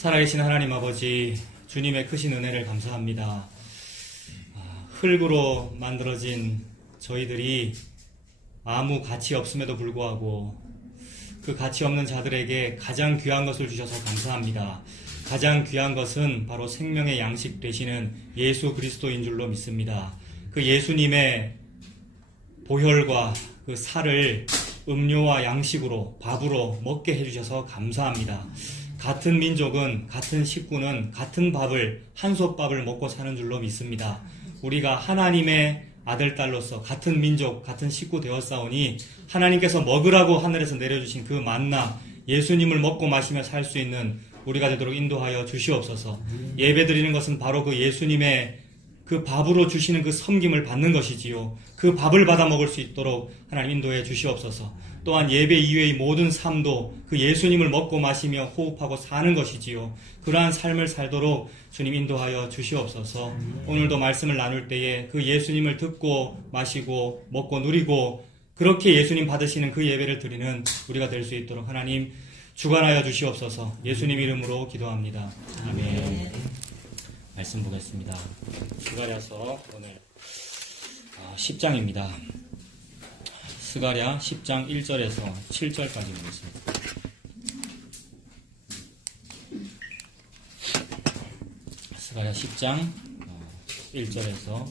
살아계신 하나님 아버지, 주님의 크신 은혜를 감사합니다. 흙으로 만들어진 저희들이 아무 가치 없음에도 불구하고 그 가치 없는 자들에게 가장 귀한 것을 주셔서 감사합니다. 가장 귀한 것은 바로 생명의 양식 되시는 예수 그리스도인 줄로 믿습니다. 그 예수님의 보혈과 그 살을 음료와 양식으로, 밥으로 먹게 해주셔서 감사합니다. 같은 민족은, 같은 식구는 같은 밥을, 한솥밥을 먹고 사는 줄로 믿습니다. 우리가 하나님의 아들, 딸로서 같은 민족, 같은 식구 되었사오니 하나님께서 먹으라고 하늘에서 내려주신 그 만나, 예수님을 먹고 마시며 살 수 있는 우리가 되도록 인도하여 주시옵소서. 예배드리는 것은 바로 그 예수님의 그 밥으로 주시는 그 섬김을 받는 것이지요. 그 밥을 받아 먹을 수 있도록 하나님 인도해 주시옵소서. 또한 예배 이외의 모든 삶도 그 예수님을 먹고 마시며 호흡하고 사는 것이지요. 그러한 삶을 살도록 주님 인도하여 주시옵소서. 오늘도 말씀을 나눌 때에 그 예수님을 듣고 마시고 먹고 누리고 그렇게 예수님 받으시는 그 예배를 드리는 우리가 될 수 있도록 하나님 주관하여 주시옵소서. 예수님 이름으로 기도합니다. 아멘. 말씀 보겠습니다. 스가랴서 오늘 10장입니다. 스가랴 10장 1절에서 7절까지 보겠습니다. 스가랴 10장 1절에서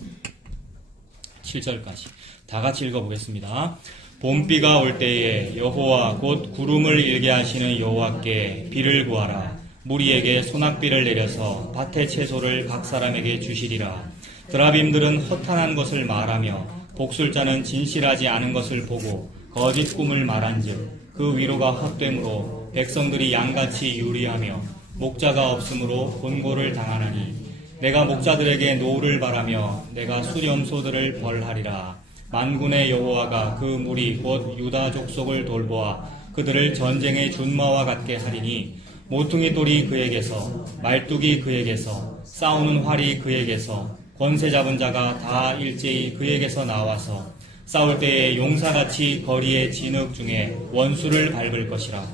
7절까지 다 같이 읽어보겠습니다. 봄비가 올 때에 여호와 곧 구름을 일게 하시는 여호와께 비를 구하라. 무리에게 소낙비를 내려서 밭의 채소를 각 사람에게 주시리라. 드라빔들은 허탄한 것을 말하며 복술자는 진실하지 않은 것을 보고 거짓 꿈을 말한즉 그 위로가 헛되므로 백성들이 양같이 유리하며 목자가 없으므로 곤고를 당하나니 내가 목자들에게 노를 바라며 내가 수렴소들을 벌하리라. 만군의 여호와가 그 무리 곧 유다 족속을 돌보아 그들을 전쟁의 준마와 같게 하리니 모퉁이 돌이 그에게서 말뚝이 그에게서 싸우는 활이 그에게서 권세 잡은 자가 다 일제히 그에게서 나와서 싸울 때에 용사같이 거리의 진흙 중에 원수를 밟을 것이라.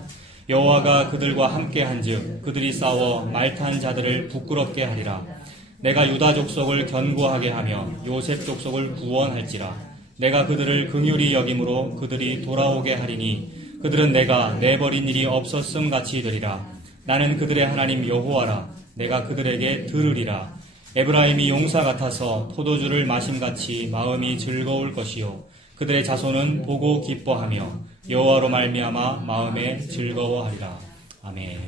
여호와가 그들과 함께한즉 그들이 싸워 말탄 자들을 부끄럽게 하리라. 내가 유다 족속을 견고하게 하며 요셉 족속을 구원할지라. 내가 그들을 긍휼히 여김으로 그들이 돌아오게 하리니 그들은 내가 내버린 일이 없었음 같이 되리라. 나는 그들의 하나님 여호와라. 내가 그들에게 들으리라. 에브라임이 용사 같아서 포도주를 마심같이 마음이 즐거울 것이요 그들의 자손은 보고 기뻐하며 여호와로 말미암아 마음에 즐거워하리라. 아멘.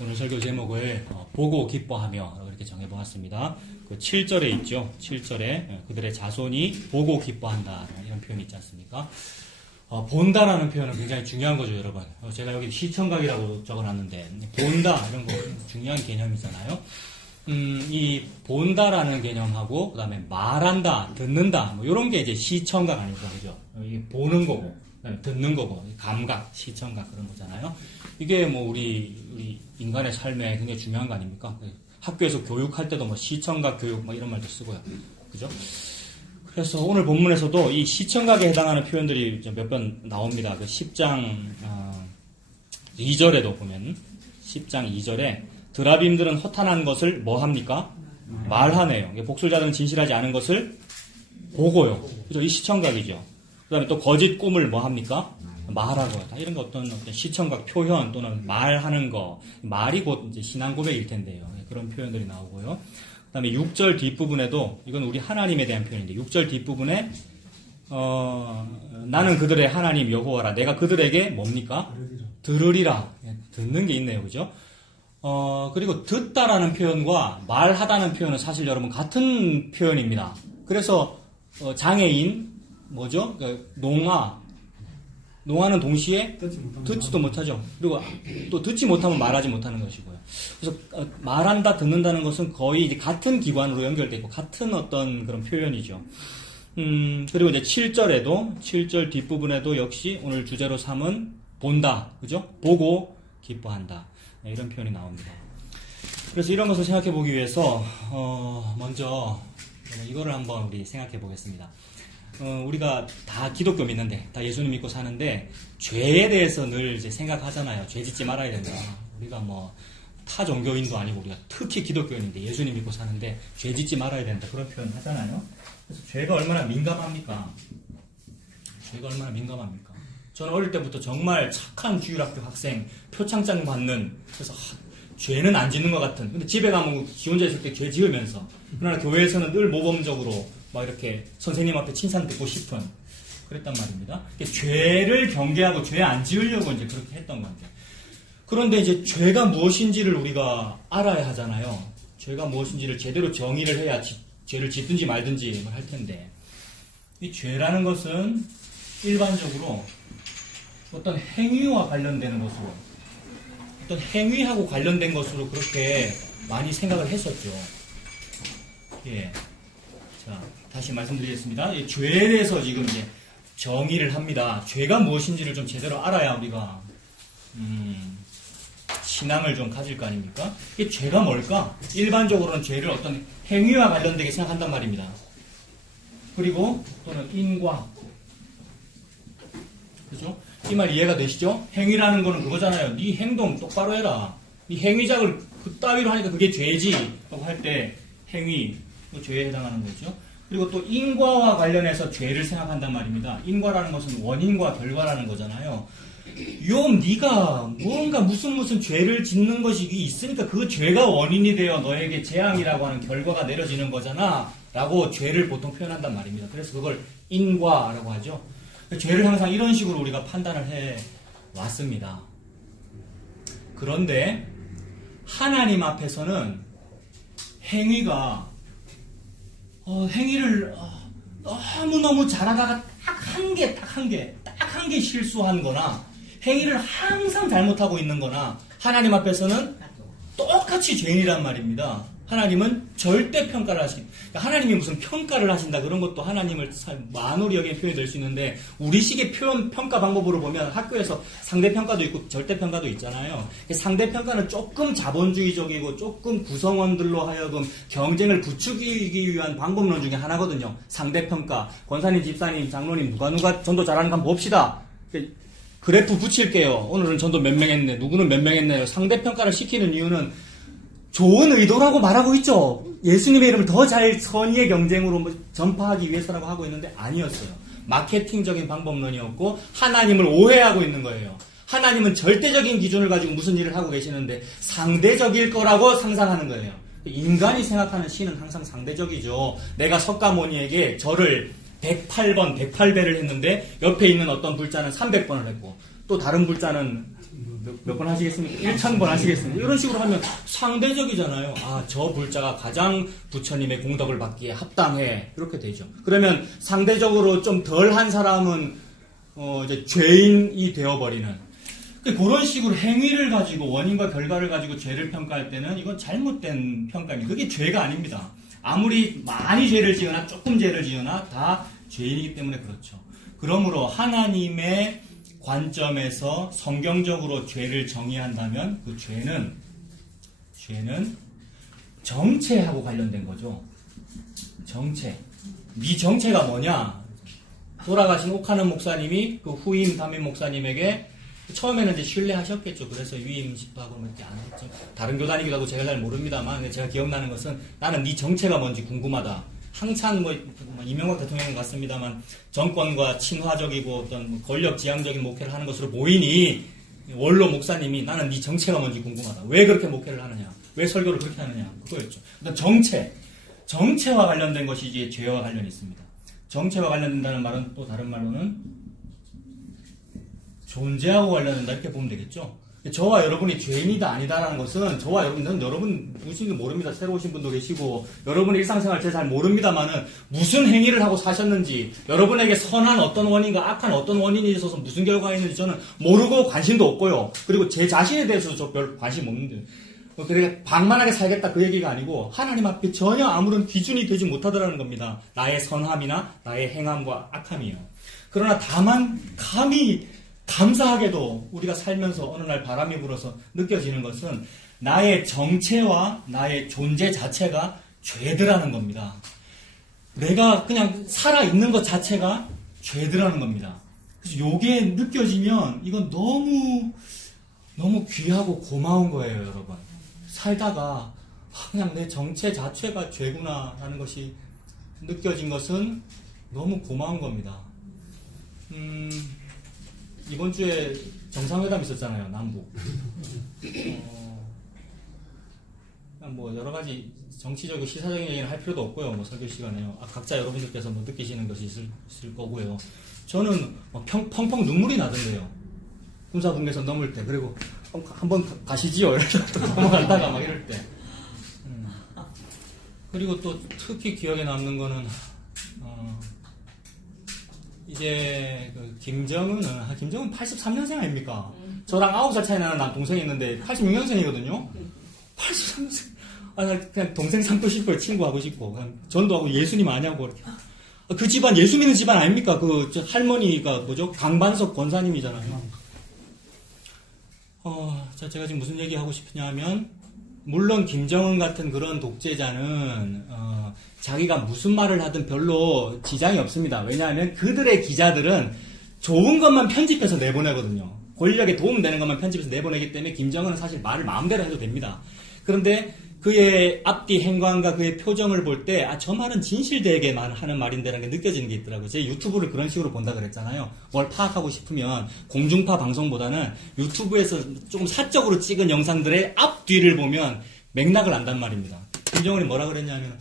오늘 설교 제목을 보고 기뻐하며 이렇게 정해보았습니다. 그 7절에 있죠. 7절에 그들의 자손이 보고 기뻐한다 이런 표현이 있지 않습니까? 본다라는 표현은 굉장히 중요한 거죠, 여러분. 제가 여기 시청각이라고 적어놨는데 본다 이런 거 중요한 개념이잖아요. 이 본다라는 개념하고 그다음에 말한다, 듣는다 뭐 이런 게 이제 시청각 아닐까 그죠? 이게 보는 거고, 그다음에 듣는 거고, 감각, 시청각 그런 거잖아요. 이게 뭐 우리 인간의 삶에 굉장히 중요한 거 아닙니까? 학교에서 교육할 때도 뭐 시청각 교육 뭐 이런 말도 쓰고요, 그죠? 그래서 오늘 본문에서도 이 시청각에 해당하는 표현들이 몇 번 나옵니다. 그 10장 2절에도 보면 10장 2절에 드라빔들은 허탄한 것을 뭐 합니까? 말하네요. 복술자들은 진실하지 않은 것을 보고요. 그죠? 이 시청각이죠. 그 다음에 또 거짓 꿈을 뭐 합니까? 말하고. 이런 거 어떤 시청각 표현 또는 말하는 거. 말이 곧 이제 신앙 고백일 텐데요. 그런 표현들이 나오고요. 그 다음에 6절 뒷부분에도, 이건 우리 하나님에 대한 표현인데, 6절 뒷부분에, 나는 그들의 하나님 여호와라. 내가 그들에게 뭡니까? 들으리라. 듣는 게 있네요. 그죠? 그리고 듣다라는 표현과 말하다는 표현은 사실 여러분 같은 표현입니다. 그래서 장애인 뭐죠? 농아는 동시에 듣지도 못하죠. 그리고 또 듣지 못하면 말하지 못하는 것이고요. 그래서 말한다, 듣는다는 것은 거의 이제 같은 기관으로 연결되어 있고 같은 어떤 그런 표현이죠. 그리고 이제 7절에도 7절 뒷부분에도 역시 오늘 주제로 삼은 본다, 그죠? 보고 기뻐한다. 이런 표현이 나옵니다. 그래서 이런 것을 생각해 보기 위해서 먼저 이거를 한번 우리 생각해 보겠습니다. 우리가 다 기독교 믿는데, 다 예수님 믿고 사는데 죄에 대해서 늘 이제 생각하잖아요. 죄 짓지 말아야 된다. 우리가 뭐 타 종교인도 아니고 우리가 특히 기독교인인데 예수님 믿고 사는데 죄 짓지 말아야 된다 그런 표현 하잖아요. 그래서 죄가 얼마나 민감합니까? 죄가 얼마나 민감합니까? 저는 어릴 때부터 정말 착한 주일학교 학생, 표창장 받는, 그래서 죄는 안 짓는 것 같은, 근데 집에 가면 지 혼자 있을 때 죄 지으면서, 그러나 교회에서는 늘 모범적으로 막 이렇게 선생님 앞에 칭찬 듣고 싶은, 그랬단 말입니다. 죄를 경계하고 죄 안 지으려고 이제 그렇게 했던 건데. 그런데 이제 죄가 무엇인지를 우리가 알아야 하잖아요. 죄가 무엇인지를 제대로 정의를 해야 죄를 짓든지 말든지 할 텐데, 이 죄라는 것은 일반적으로 어떤 행위와 관련되는 것으로, 어떤 행위하고 관련된 것으로 그렇게 많이 생각을 했었죠. 예. 자, 다시 말씀드리겠습니다. 이 죄에 대해서 지금 이제 정의를 합니다. 죄가 무엇인지를 좀 제대로 알아야 우리가, 신앙을 좀 가질 거 아닙니까? 이 죄가 뭘까? 일반적으로는 죄를 어떤 행위와 관련되게 생각한단 말입니다. 그리고 또는 인과. 그죠? 이 말 이해가 되시죠? 행위라는 거는 그거잖아요. 네 행동 똑바로 해라. 네 행위작을 그따위로 하니까 그게 죄지. 라고 할 때 행위, 죄에 해당하는 거죠. 그리고 또 인과와 관련해서 죄를 생각한단 말입니다. 인과라는 것은 원인과 결과라는 거잖아요. 네가 무언가 무슨 죄를 짓는 것이 있으니까 그 죄가 원인이 되어 너에게 재앙이라고 하는 결과가 내려지는 거잖아. 라고 죄를 보통 표현한단 말입니다. 그래서 그걸 인과라고 하죠. 죄를 항상 이런 식으로 우리가 판단을 해 왔습니다. 그런데 하나님 앞에서는 행위가 행위를 너무너무 잘하다가 딱 한 개 실수한 거나 행위를 항상 잘못하고 있는 거나 하나님 앞에서는 똑같이 죄인이란 말입니다. 하나님은 절대 평가를 그러니까 하나님이 무슨 평가를 하신다 그런 것도 하나님을 만홀히 여기에 표현이 될 수 있는데 우리식의 평가 방법으로 보면 학교에서 상대평가도 있고 절대평가도 있잖아요. 상대평가는 조금 자본주의적이고 조금 구성원들로 하여금 경쟁을 부추기기 위한 방법론 중에 하나거든요. 상대평가. 권사님, 집사님, 장로님 누가 전도 잘하는 거 한번 봅시다. 그래프 붙일게요. 오늘은 전도 몇 명 했네. 누구는 몇 명 했네요. 상대평가를 시키는 이유는 좋은 의도라고 말하고 있죠. 예수님의 이름을 더 잘 선의의 경쟁으로 전파하기 위해서라고 하고 있는데 아니었어요. 마케팅적인 방법론이었고 하나님을 오해하고 있는 거예요. 하나님은 절대적인 기준을 가지고 무슨 일을 하고 계시는데 상대적일 거라고 상상하는 거예요. 인간이 생각하는 신은 항상 상대적이죠. 내가 석가모니에게 절을 108번, 108배를 했는데 옆에 있는 어떤 불자는 300번을 했고 또 다른 불자는 몇 번 하시겠습니까? 1000번 하시겠습니까? 이런 식으로 하면 상대적이잖아요. 저 불자가 가장 부처님의 공덕을 받기에 합당해. 이렇게 되죠. 그러면 상대적으로 좀 덜한 사람은 이제 죄인이 되어버리는. 그런 식으로 행위를 가지고 원인과 결과를 가지고 죄를 평가할 때는 이건 잘못된 평가입니다. 그게 죄가 아닙니다. 아무리 많이 죄를 지으나 조금 죄를 지으나 다 죄인이기 때문에 그렇죠. 그러므로 하나님의 관점에서 성경적으로 죄를 정의한다면 그 죄는 정체하고 관련된 거죠. 정체. 네 정체가 뭐냐? 돌아가신 옥하는 목사님이 그 후임 담임 목사님에게 처음에는 이제 신뢰하셨겠죠. 그래서 위임 집하고 이렇게 안 했죠. 다른 교단이기도 하고 제가 잘 모릅니다만 제가 기억나는 것은 나는 네 정체가 뭔지 궁금하다. 한참 이명박 대통령 같습니다만 정권과 친화적이고 어떤 권력 지향적인 목회를 하는 것으로 보이니 원로 목사님이 나는 네 정체가 뭔지 궁금하다. 왜 그렇게 목회를 하느냐? 왜 설교를 그렇게 하느냐? 그거였죠. 그러니까 정체와 관련된 것이 이제 죄와 관련이 있습니다. 정체와 관련된다는 말은 또 다른 말로는 존재하고 관련된다 이렇게 보면 되겠죠. 저와 여러분이 죄인이다 아니다라는 것은 저와 여러분 누구신지 모릅니다. 새로 오신 분도 계시고 여러분의 일상생활 제가 잘 모릅니다만은 무슨 행위를 하고 사셨는지 여러분에게 선한 어떤 원인과 악한 어떤 원인이 있어서 무슨 결과가 있는지 저는 모르고 관심도 없고요. 그리고 제 자신에 대해서도 저 별 관심 없는데 그러니까 방만하게 살겠다 그 얘기가 아니고 하나님 앞에 전혀 아무런 기준이 되지 못하더라는 겁니다. 나의 선함이나 나의 행함과 악함이요. 그러나 다만 감사하게도 우리가 살면서 어느 날 바람이 불어서 느껴지는 것은 나의 정체와 나의 존재 자체가 죄더라는 겁니다. 내가 그냥 살아있는 것 자체가 죄더라는 겁니다. 그래서 요게 느껴지면 이건 너무 귀하고 고마운 거예요, 여러분. 살다가 그냥 내 정체 자체가 죄구나 하는 것이 느껴진 것은 너무 고마운 겁니다. 이번 주에 정상회담 있었잖아요, 남북. 뭐 여러 가지 정치적이고 시사적인 얘기는 할 필요도 없고요. 뭐 설교 시간에요. 각자 여러분들께서 뭐 느끼시는 것이 있을 거고요. 저는 펑펑 눈물이 나던데요. 군사분계선 넘을 때. 그리고 한번 가시지요. 이렇게 또 넘어간다가 막 이럴 때. 그리고 또 특히 기억에 남는 거는 이제 그 김정은 83년생 아닙니까? 저랑 9살 차이 나는 남동생이 있는데 86년생이거든요. 83년생. 나 그냥 동생 삼고 싶어요. 친구하고 싶고. 그냥 전도하고 예수님 아냐고 이렇게. 그 집안 예수 믿는 집안 아닙니까? 그 할머니가 뭐죠? 강반석 권사님이잖아요. 제가 지금 무슨 얘기 하고 싶으냐 하면, 물론 김정은 같은 그런 독재자는 자기가 무슨 말을 하든 별로 지장이 없습니다. 왜냐하면 그들의 기자들은 좋은 것만 편집해서 내보내거든요. 권력에 도움되는 것만 편집해서 내보내기 때문에 김정은은 사실 말을 마음대로 해도 됩니다. 그런데 그의 앞뒤 행관과 그의 표정을 볼 때, 저 말은 진실되게 하는 말인데라는 게 느껴지는 게 있더라고요. 제 유튜브를 그런 식으로 본다 그랬잖아요. 뭘 파악하고 싶으면 공중파 방송보다는 유튜브에서 조금 사적으로 찍은 영상들의 앞뒤를 보면 맥락을 안단 말입니다. 김정은이 뭐라 그랬냐면,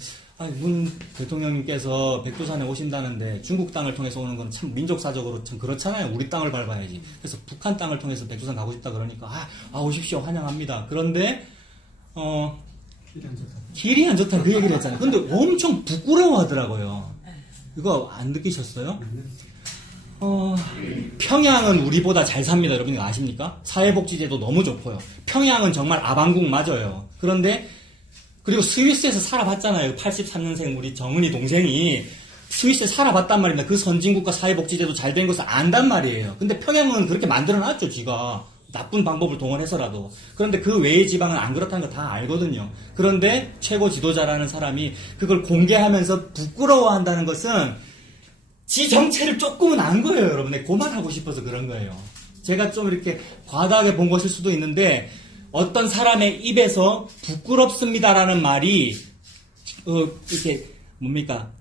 문 대통령님께서 백두산에 오신다는데 중국 땅을 통해서 오는 건 참 민족사적으로 참 그렇잖아요. 우리 땅을 밟아야지. 그래서 북한 땅을 통해서 백두산 가고 싶다 그러니까, 오십시오. 환영합니다. 그런데, 길이 안 좋다 그 얘기를 했잖아요. 근데 엄청 부끄러워하더라고요. 이거 안 느끼셨어요? 평양은 우리보다 잘 삽니다. 여러분이 아십니까? 사회복지제도 너무 좋고요. 평양은 정말 아방궁 맞아요. 그런데 그리고 스위스에서 살아봤잖아요. 83년생 우리 정은이 동생이 스위스에 살아봤단 말입니다. 그 선진국가 사회복지제도 잘 된 것을 안단 말이에요. 근데 평양은 그렇게 만들어놨죠, 지가. 나쁜 방법을 동원해서라도. 그런데 그 외의 지방은 안 그렇다는 거 다 알거든요. 그런데 최고 지도자라는 사람이 그걸 공개하면서 부끄러워한다는 것은 지 정체를 조금은 안 거예요, 여러분. 그만하고 싶어서 그런 거예요. 제가 좀 이렇게 과다하게 본 것일 수도 있는데 어떤 사람의 입에서 부끄럽습니다라는 말이 이렇게 뭡니까?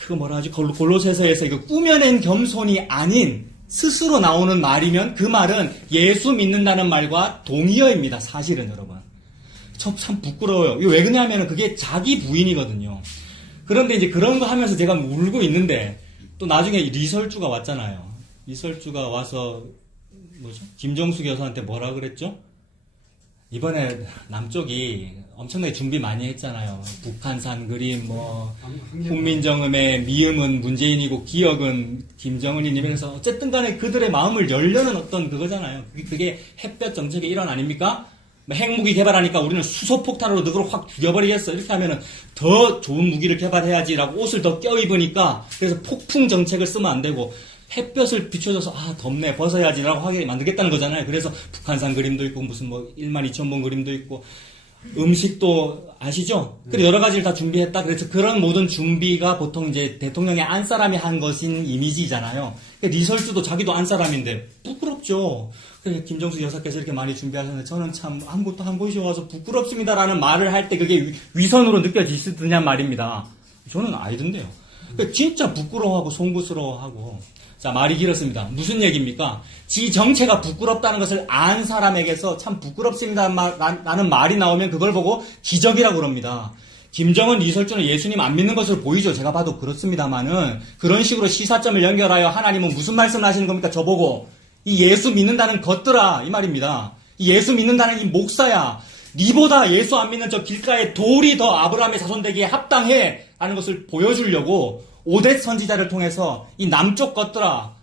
그거 뭐라 하지? 골로새서에서 이거 꾸며낸 겸손이 아닌 스스로 나오는 말이면 그 말은 예수 믿는다는 말과 동의어입니다. 사실은 여러분. 참 부끄러워요. 이거 왜 그러냐면 그게 자기 부인이거든요. 그런데 이제 그런 거 하면서 제가 울고 있는데 또 나중에 리설주가 왔잖아요. 리설주가 와서 뭐죠? 김정숙 여사한테 뭐라 그랬죠? 이번에 남쪽이 엄청나게 준비 많이 했잖아요. 북한산 그림, 훈민정음의 미음은 문재인이고 기억은 김정은이면서 어쨌든 간에 그들의 마음을 열려는 어떤 그거잖아요. 그게 햇볕 정책의 일환 아닙니까? 핵무기 개발하니까 우리는 수소폭탄으로 너그러 확 죽여버리겠어. 이렇게 하면은 더 좋은 무기를 개발해야지라고 옷을 더 껴입으니까 그래서 폭풍 정책을 쓰면 안 되고 햇볕을 비춰줘서 덥네 벗어야지라고 하게 만들겠다는 거잖아요. 그래서 북한산 그림도 있고 무슨 12,000번 그림도 있고 음식도 아시죠? 그리고 여러 가지를 다 준비했다. 그래서 그런 모든 준비가 보통 이제 대통령의 안 사람이 한 것인 이미지잖아요. 리설주도 자기도 안 사람인데 부끄럽죠. 그래서 김정숙 여사께서 이렇게 많이 준비하셨는데 저는 참 아무것도 한 곳이 와서 부끄럽습니다라는 말을 할 때 그게 위선으로 느껴지시느냐 말입니다. 저는 아니던데요. 진짜 부끄러워하고 송구스러워하고. 자, 말이 길었습니다. 무슨 얘기입니까? 지 정체가 부끄럽다는 것을 안 사람에게서 참 부끄럽습니다라는 말이 나오면 그걸 보고 기적이라고 그럽니다. 김정은, 리설주는 예수님 안 믿는 것으로 보이죠. 제가 봐도 그렇습니다만은 그런 식으로 시사점을 연결하여 하나님은 무슨 말씀을 하시는 겁니까? 저보고 이 예수 믿는다는 것들아 이 말입니다. 이 예수 믿는다는 이 목사야. 니보다 예수 안 믿는 저 길가에 돌이 더 아브라함의 자손 되기에 합당해 라는 것을 보여주려고 오뎃 선지자를 통해서 이 남쪽 것들아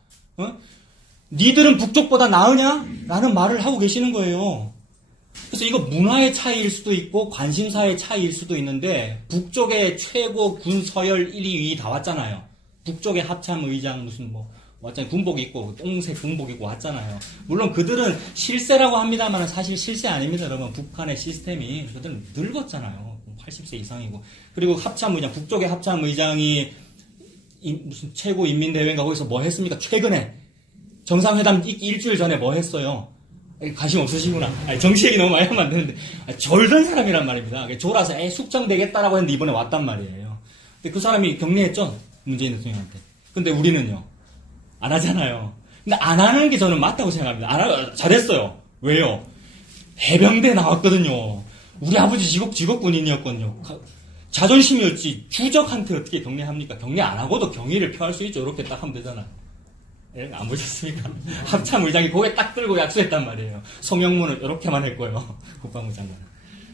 니들은 북쪽보다 나으냐? 라는 말을 하고 계시는 거예요. 그래서 이거 문화의 차이일 수도 있고 관심사의 차이일 수도 있는데 북쪽의 최고 군 서열 1위, 2위 다 왔잖아요. 북쪽의 합참의장 무슨 왔잖아요. 군복 입고 똥색 군복 입고 왔잖아요. 물론 그들은 실세라고 합니다만 사실 실세 아닙니다. 여러분 북한의 시스템이 그들은 늙었잖아요. 80세 이상이고 그리고 합참의장 북쪽의 합참의장이 무슨 최고인민대회인가 거기서 뭐 했습니까? 최근에 정상회담 일주일 전에 뭐 했어요? 관심 없으시구나. 정치 얘기 너무 많이 하면 안 되는데, 졸던 사람이란 말입니다. 졸아서, 숙청되겠다라고 했는데 이번에 왔단 말이에요. 근데 그 사람이 격려했죠? 문재인 대통령한테. 근데 우리는요, 안 하잖아요. 근데 안 하는 게 저는 맞다고 생각합니다. 잘했어요. 왜요? 해병대 나왔거든요. 우리 아버지 직업군인이었거든요. 자존심이었지. 주적한테 어떻게 격려합니까? 격려 안 하고도 경의를 표할 수 있죠. 이렇게 딱 하면 되잖아요. 이런 거 안 보셨습니까? 합참의장이 고개 딱 들고 약수했단 말이에요. 송영문은 이렇게만 했고요. 국방부 장관은.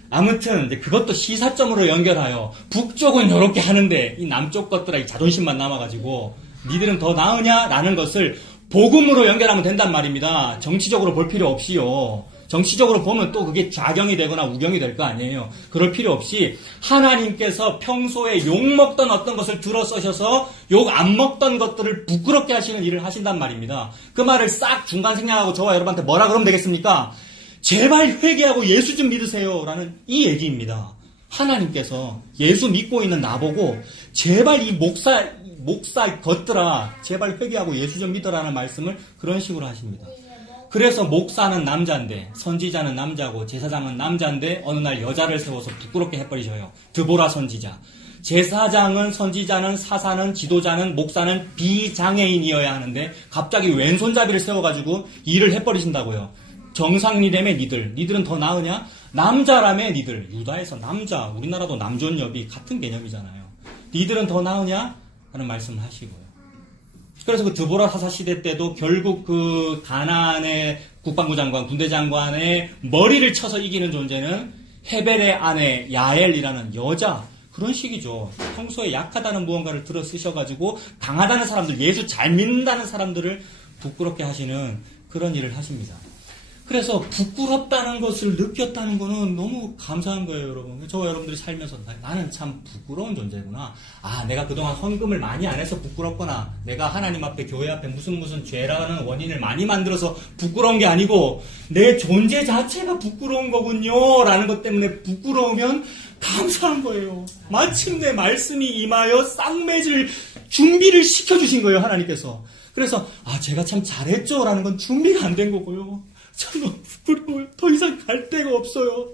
아무튼 이제 그것도 시사점으로 연결하여 북쪽은 이렇게 하는데 이 남쪽 것들아 이 자존심만 남아가지고 니들은 더 나으냐라는 것을 복음으로 연결하면 된단 말입니다. 정치적으로 볼 필요 없이요. 정치적으로 보면 또 그게 좌경이 되거나 우경이 될 거 아니에요. 그럴 필요 없이 하나님께서 평소에 욕먹던 어떤 것을 들어 써셔서 욕 안 먹던 것들을 부끄럽게 하시는 일을 하신단 말입니다. 그 말을 싹 중간 생략하고 저와 여러분한테 뭐라 그러면 되겠습니까? 제발 회개하고 예수 좀 믿으세요 라는 이 얘기입니다. 하나님께서 예수 믿고 있는 나보고 제발 이 목사 것들아 제발 회개하고 예수 좀 믿어라는 말씀을 그런 식으로 하십니다. 그래서 목사는 남자인데 선지자는 남자고 제사장은 남자인데 어느 날 여자를 세워서 부끄럽게 해버리셔요. 드보라 선지자. 제사장은 선지자는 사사는 지도자는 목사는 비장애인이어야 하는데 갑자기 왼손잡이를 세워가지고 일을 해버리신다고요. 정상이라며 니들은 더 나으냐? 남자라며 니들. 유다에서 남자, 우리나라도 남존여비 같은 개념이잖아요. 니들은 더 나으냐? 하는 말씀을 하시고요. 그래서 그 드보라 사사 시대 때도 결국 그 가나안의 국방부 장관, 군대 장관의 머리를 쳐서 이기는 존재는 헤벨의 아내 야엘이라는 여자. 그런 식이죠. 평소에 약하다는 무언가를 들어 쓰셔가지고 강하다는 사람들, 예수 잘 믿는다는 사람들을 부끄럽게 하시는 그런 일을 하십니다. 그래서 부끄럽다는 것을 느꼈다는 거는 너무 감사한 거예요, 여러분. 저와 여러분들이 살면서 나는 참 부끄러운 존재구나. 아, 내가 그동안 헌금을 많이 안 해서 부끄럽거나 내가 하나님 앞에 교회 앞에 무슨 죄라는 원인을 많이 만들어서 부끄러운 게 아니고 내 존재 자체가 부끄러운 거군요 라는 것 때문에 부끄러우면 감사한 거예요. 마침내 말씀이 임하여 쌍매질 준비를 시켜주신 거예요, 하나님께서. 그래서 제가 참 잘했죠 라는 건 준비가 안 된 거고요. 참 너무 부끄러워요. 더 이상 갈 데가 없어요.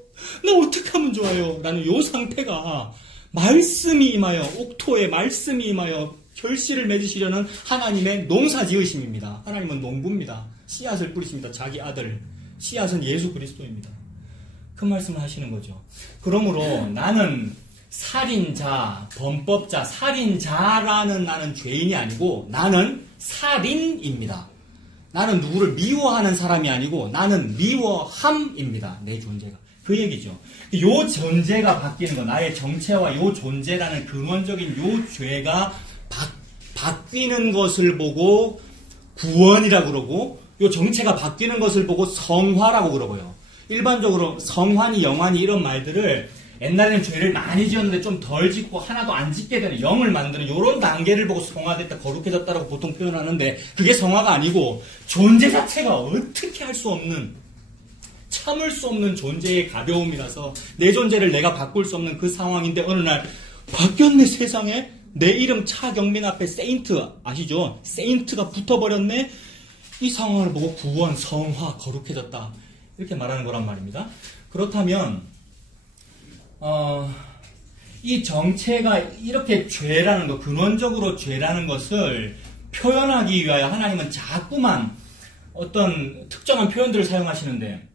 나 어떻게 하면 좋아요? 라는 요 상태가 말씀이 임하여 옥토에 말씀이 임하여 결실을 맺으시려는 하나님의 농사 지으심입니다. 하나님은 농부입니다. 씨앗을 뿌리십니다. 자기 아들. 씨앗은 예수 그리스도입니다. 그 말씀을 하시는 거죠. 그러므로 나는 살인자, 범법자, 살인자라는 나는 죄인이 아니고 나는 살인입니다. 나는 누구를 미워하는 사람이 아니고 나는 미워함입니다. 내 존재가. 그 얘기죠. 요 존재가 바뀌는 거, 나의 정체와 요 존재라는 근원적인 요 죄가 바뀌는 것을 보고 구원이라고 그러고 요 정체가 바뀌는 것을 보고 성화라고 그러고요. 일반적으로 성환이, 영환이 이런 말들을 옛날에는 죄를 많이 지었는데 좀 덜 짓고 하나도 안 짓게 되는 영을 만드는 이런 단계를 보고 성화됐다, 거룩해졌다라고 보통 표현하는데 그게 성화가 아니고 존재 자체가 어떻게 할 수 없는, 참을 수 없는 존재의 가벼움이라서 내 존재를 내가 바꿀 수 없는 그 상황인데 어느 날 바뀌었네 세상에. 내 이름 차경민 앞에 세인트 아시죠? 세인트가 붙어버렸네. 이 상황을 보고 구원, 성화, 거룩해졌다 이렇게 말하는 거란 말입니다. 그렇다면 이 정체가 이렇게 죄라는 것, 근원적으로 죄라는 것을 표현하기 위하여 하나님은 자꾸만 어떤 특정한 표현들을 사용하시는데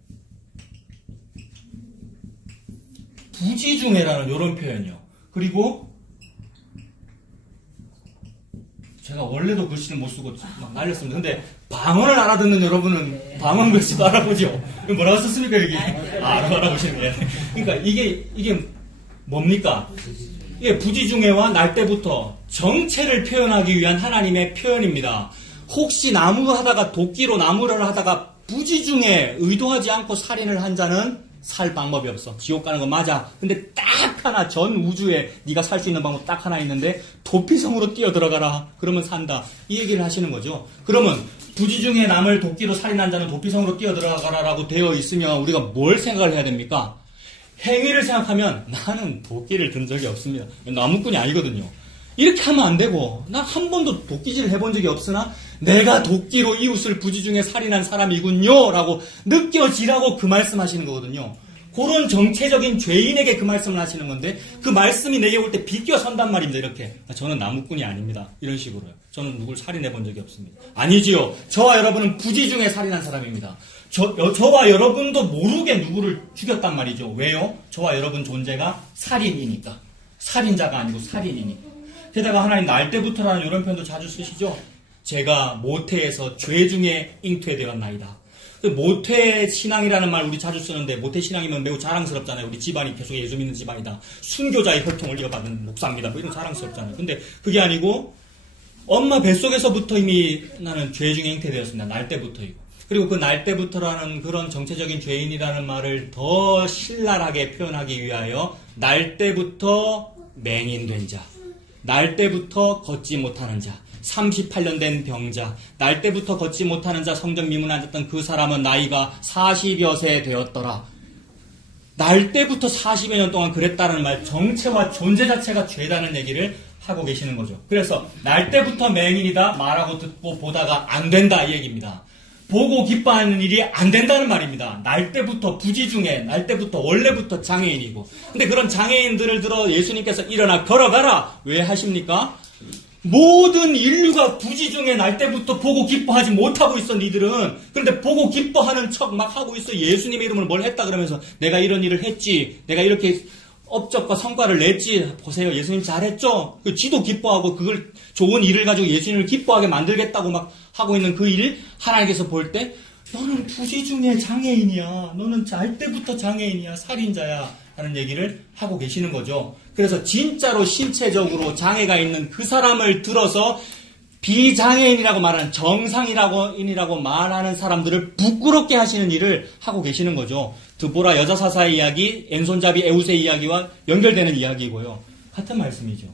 부지중해라는 이런 표현이요. 그리고 제가 원래도 글씨를 못 쓰고 막 날렸습니다. 근데 방언을 알아듣는 여러분은 방언 글씨도 알아보죠. 뭐라고 썼습니까 여기? 알아보시네. 그러니까 이게 뭡니까? 이게 부지중해와 날 때부터 정체를 표현하기 위한 하나님의 표현입니다. 혹시 나무하다가 도끼로 나무를 하다가 부지중해 의도하지 않고 살인을 한 자는 살 방법이 없어. 지옥 가는 거 맞아. 근데 딱 하나, 전 우주에 네가 살 수 있는 방법 딱 하나 있는데 도피성으로 뛰어 들어가라. 그러면 산다. 이 얘기를 하시는 거죠. 그러면 부지중해 남을 도끼로 살인한 자는 도피성으로 뛰어 들어가라라고 되어 있으면 우리가 뭘 생각을 해야 됩니까? 행위를 생각하면 나는 도끼를 든 적이 없습니다. 나무꾼이 아니거든요. 이렇게 하면 안 되고, 나 한 번도 도끼질을 해본 적이 없으나 내가 도끼로 이웃을 부지중에 살인한 사람이군요 라고 느껴지라고 그 말씀하시는 거거든요. 그런 정체적인 죄인에게 그 말씀을 하시는 건데, 그 말씀이 내게 올 때 비껴 선단 말입니다. 이렇게. 저는 나무꾼이 아닙니다. 이런 식으로요. 저는 누굴 살인해 본 적이 없습니다. 아니지요. 저와 여러분은 부지중에 살인한 사람입니다. 저와 여러분도 모르게 누구를 죽였단 말이죠. 왜요? 저와 여러분 존재가 살인이니까. 살인자가 아니고 살인이니까. 게다가 하나님 날 때부터라는 이런 표현도 자주 쓰시죠. 제가 모태에서 죄 중에 잉태되었나이다. 모태 신앙이라는 말 우리 자주 쓰는데, 모태 신앙이면 매우 자랑스럽잖아요. 우리 집안이 계속 예수 믿는 집안이다. 순교자의 혈통을 이어받은 목사입니다. 뭐 이런 자랑스럽잖아요. 근데 그게 아니고 엄마 뱃속에서부터 이미 나는 죄 중에 잉태되었습니다. 날 때부터이고. 그리고 그 날 때부터라는 그런 정체적인 죄인이라는 말을 더 신랄하게 표현하기 위하여 날 때부터 맹인된 자, 날 때부터 걷지 못하는 자, 38년 된 병자, 날 때부터 걷지 못하는 자, 성전 미문에 앉았던 그 사람은 나이가 40여 세 되었더라. 날 때부터 40여 년 동안 그랬다는 말, 정체와 존재 자체가 죄다는 얘기를 하고 계시는 거죠. 그래서 날 때부터 맹인이다 말하고 듣고 보다가 안 된다 이 얘기입니다. 보고 기뻐하는 일이 안 된다는 말입니다. 날 때부터 부지중에, 날 때부터 원래부터 장애인이고. 근데 그런 장애인들을 들어 예수님께서 일어나 걸어가라 왜 하십니까? 모든 인류가 부지중에 날 때부터 보고 기뻐하지 못하고 있어 니들은. 그런데 보고 기뻐하는 척 막 하고 있어. 예수님의 이름으로 뭘 했다 그러면서 내가 이런 일을 했지, 내가 이렇게 업적과 성과를 냈지, 보세요 예수님 잘했죠. 지도 기뻐하고 그걸 좋은 일을 가지고 예수님을 기뻐하게 만들겠다고 막 하고 있는 그 일, 하나님께서 볼 때 너는 부지중에 장애인이야, 너는 날 때부터 장애인이야, 살인자야 하는 얘기를 하고 계시는 거죠. 그래서 진짜로 신체적으로 장애가 있는 그 사람을 들어서 비장애인이라고 말하는, 정상이라고 말하는 사람들을 부끄럽게 하시는 일을 하고 계시는 거죠. 드보라 여자 사사의 이야기, 앤손잡이 에우스의 이야기와 연결되는 이야기고요. 같은 말씀이죠.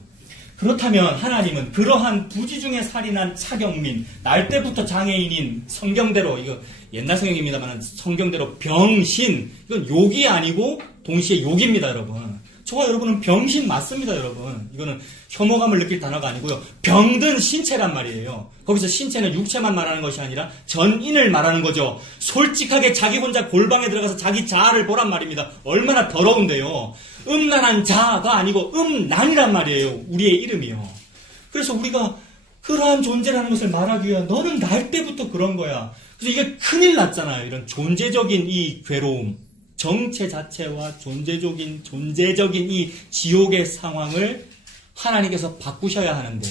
그렇다면 하나님은 그러한 부지중에 살인한 차경민, 날 때부터 장애인인, 성경대로, 이거 옛날 성경입니다만 성경대로 병신, 이건 욕이 아니고 동시에 욕입니다, 여러분. 저와 여러분은 병신 맞습니다, 여러분. 이거는 혐오감을 느낄 단어가 아니고요. 병든 신체란 말이에요. 거기서 신체는 육체만 말하는 것이 아니라 전인을 말하는 거죠. 솔직하게 자기 혼자 골방에 들어가서 자기 자아를 보란 말입니다. 얼마나 더러운데요. 음란한 자가 아니고 음란이란 말이에요. 우리의 이름이요. 그래서 우리가 그러한 존재라는 것을 말하기 위해 너는 날 때부터 그런 거야. 그래서 이게 큰일 났잖아요. 이런 존재적인 이 괴로움. 정체 자체와 존재적인 이 지옥의 상황을 하나님께서 바꾸셔야 하는데,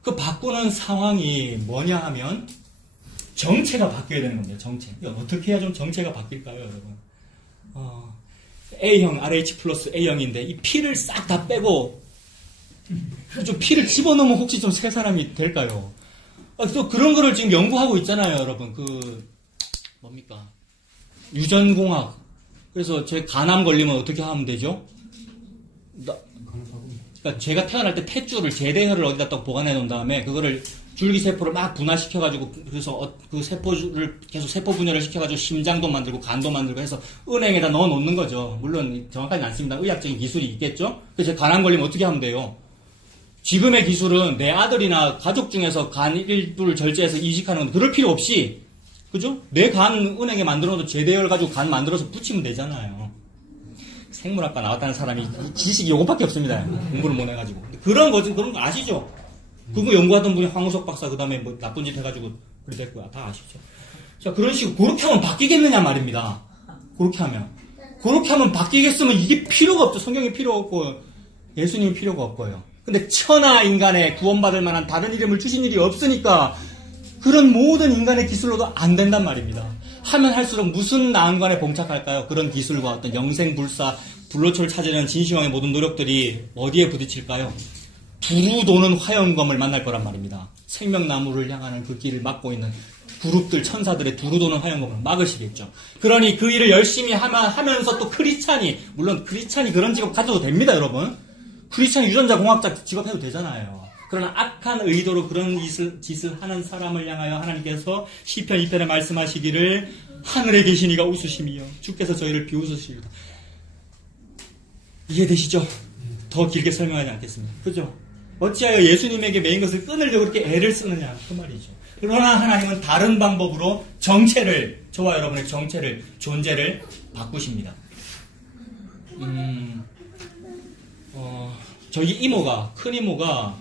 그 바꾸는 상황이 뭐냐 하면 정체가 바뀌어야 되는 겁니다. 정체. 어떻게 해야 좀 정체가 바뀔까요, 여러분? A형, RH 플러스 A형인데 이 P를 싹 다 빼고 좀 P를 집어넣으면 혹시 좀 새 사람이 될까요? 또 그런 거를 지금 연구하고 있잖아요, 여러분. 뭡니까? 유전공학. 그래서 제 간암 걸리면 어떻게 하면 되죠? 그러니까 제가 태어날 때 탯줄을, 제대혈을 어디다 딱 보관해 놓은 다음에 그거를 줄기세포를 막 분화시켜가지고, 그래서 그 세포를 계속 세포 분열을 시켜가지고 심장도 만들고 간도 만들고 해서 은행에다 넣어 놓는 거죠. 물론 정확하진 않습니다. 의학적인 기술이 있겠죠? 그래서 간암 걸리면 어떻게 하면 돼요? 지금의 기술은 내 아들이나 가족 중에서 간 일부를 절제해서 이식하는 건 그럴 필요 없이, 그죠? 내 간 은행에 만들어도 제대열 가지고 간 만들어서 붙이면 되잖아요. 생물학과 나왔다는 사람이 지식이 요것밖에 없습니다. 공부를 못 해가지고. 그런 거 아시죠? 그거 연구하던 분이 황우석 박사, 그 다음에 뭐 나쁜 짓 해가지고 그래 됐고요. 다 아시죠? 자, 그런 식으로 그렇게 하면 바뀌겠느냐 말입니다. 그렇게 하면 바뀌겠으면 이게 필요가 없죠. 성경이 필요 없고 예수님이 필요가 없고요. 근데 천하 인간에 구원받을 만한 다른 이름을 주신 일이 없으니까 그런 모든 인간의 기술로도 안 된단 말입니다. 하면 할수록 무슨 난관에 봉착할까요? 그런 기술과 어떤 영생불사, 불로초를 찾으려는 진시황의 모든 노력들이 어디에 부딪힐까요? 두루 도는 화영검을 만날 거란 말입니다. 생명나무를 향하는 그 길을 막고 있는 그룹들, 천사들의 두루 도는 화영검을 막으시겠죠. 그러니 그 일을 열심히 하면서 또 물론 크리스찬이 그런 직업 가져도 됩니다, 여러분. 크리스찬 유전자 공학자 직업 해도 되잖아요. 그러나 악한 의도로 그런 짓을 하는 사람을 향하여 하나님께서 시편 2편에 말씀하시기를 하늘에 계신 이가 웃으심이요 주께서 저희를 비웃으시리로다. 이해되시죠? 더 길게 설명하지 않겠습니다. 그죠? 어찌하여 예수님에게 매인 것을 끊으려고 그렇게 애를 쓰느냐 그 말이죠. 그러나 하나님은 다른 방법으로 정체를, 저와 여러분의 정체를, 존재를 바꾸십니다. 저희 이모가, 큰 이모가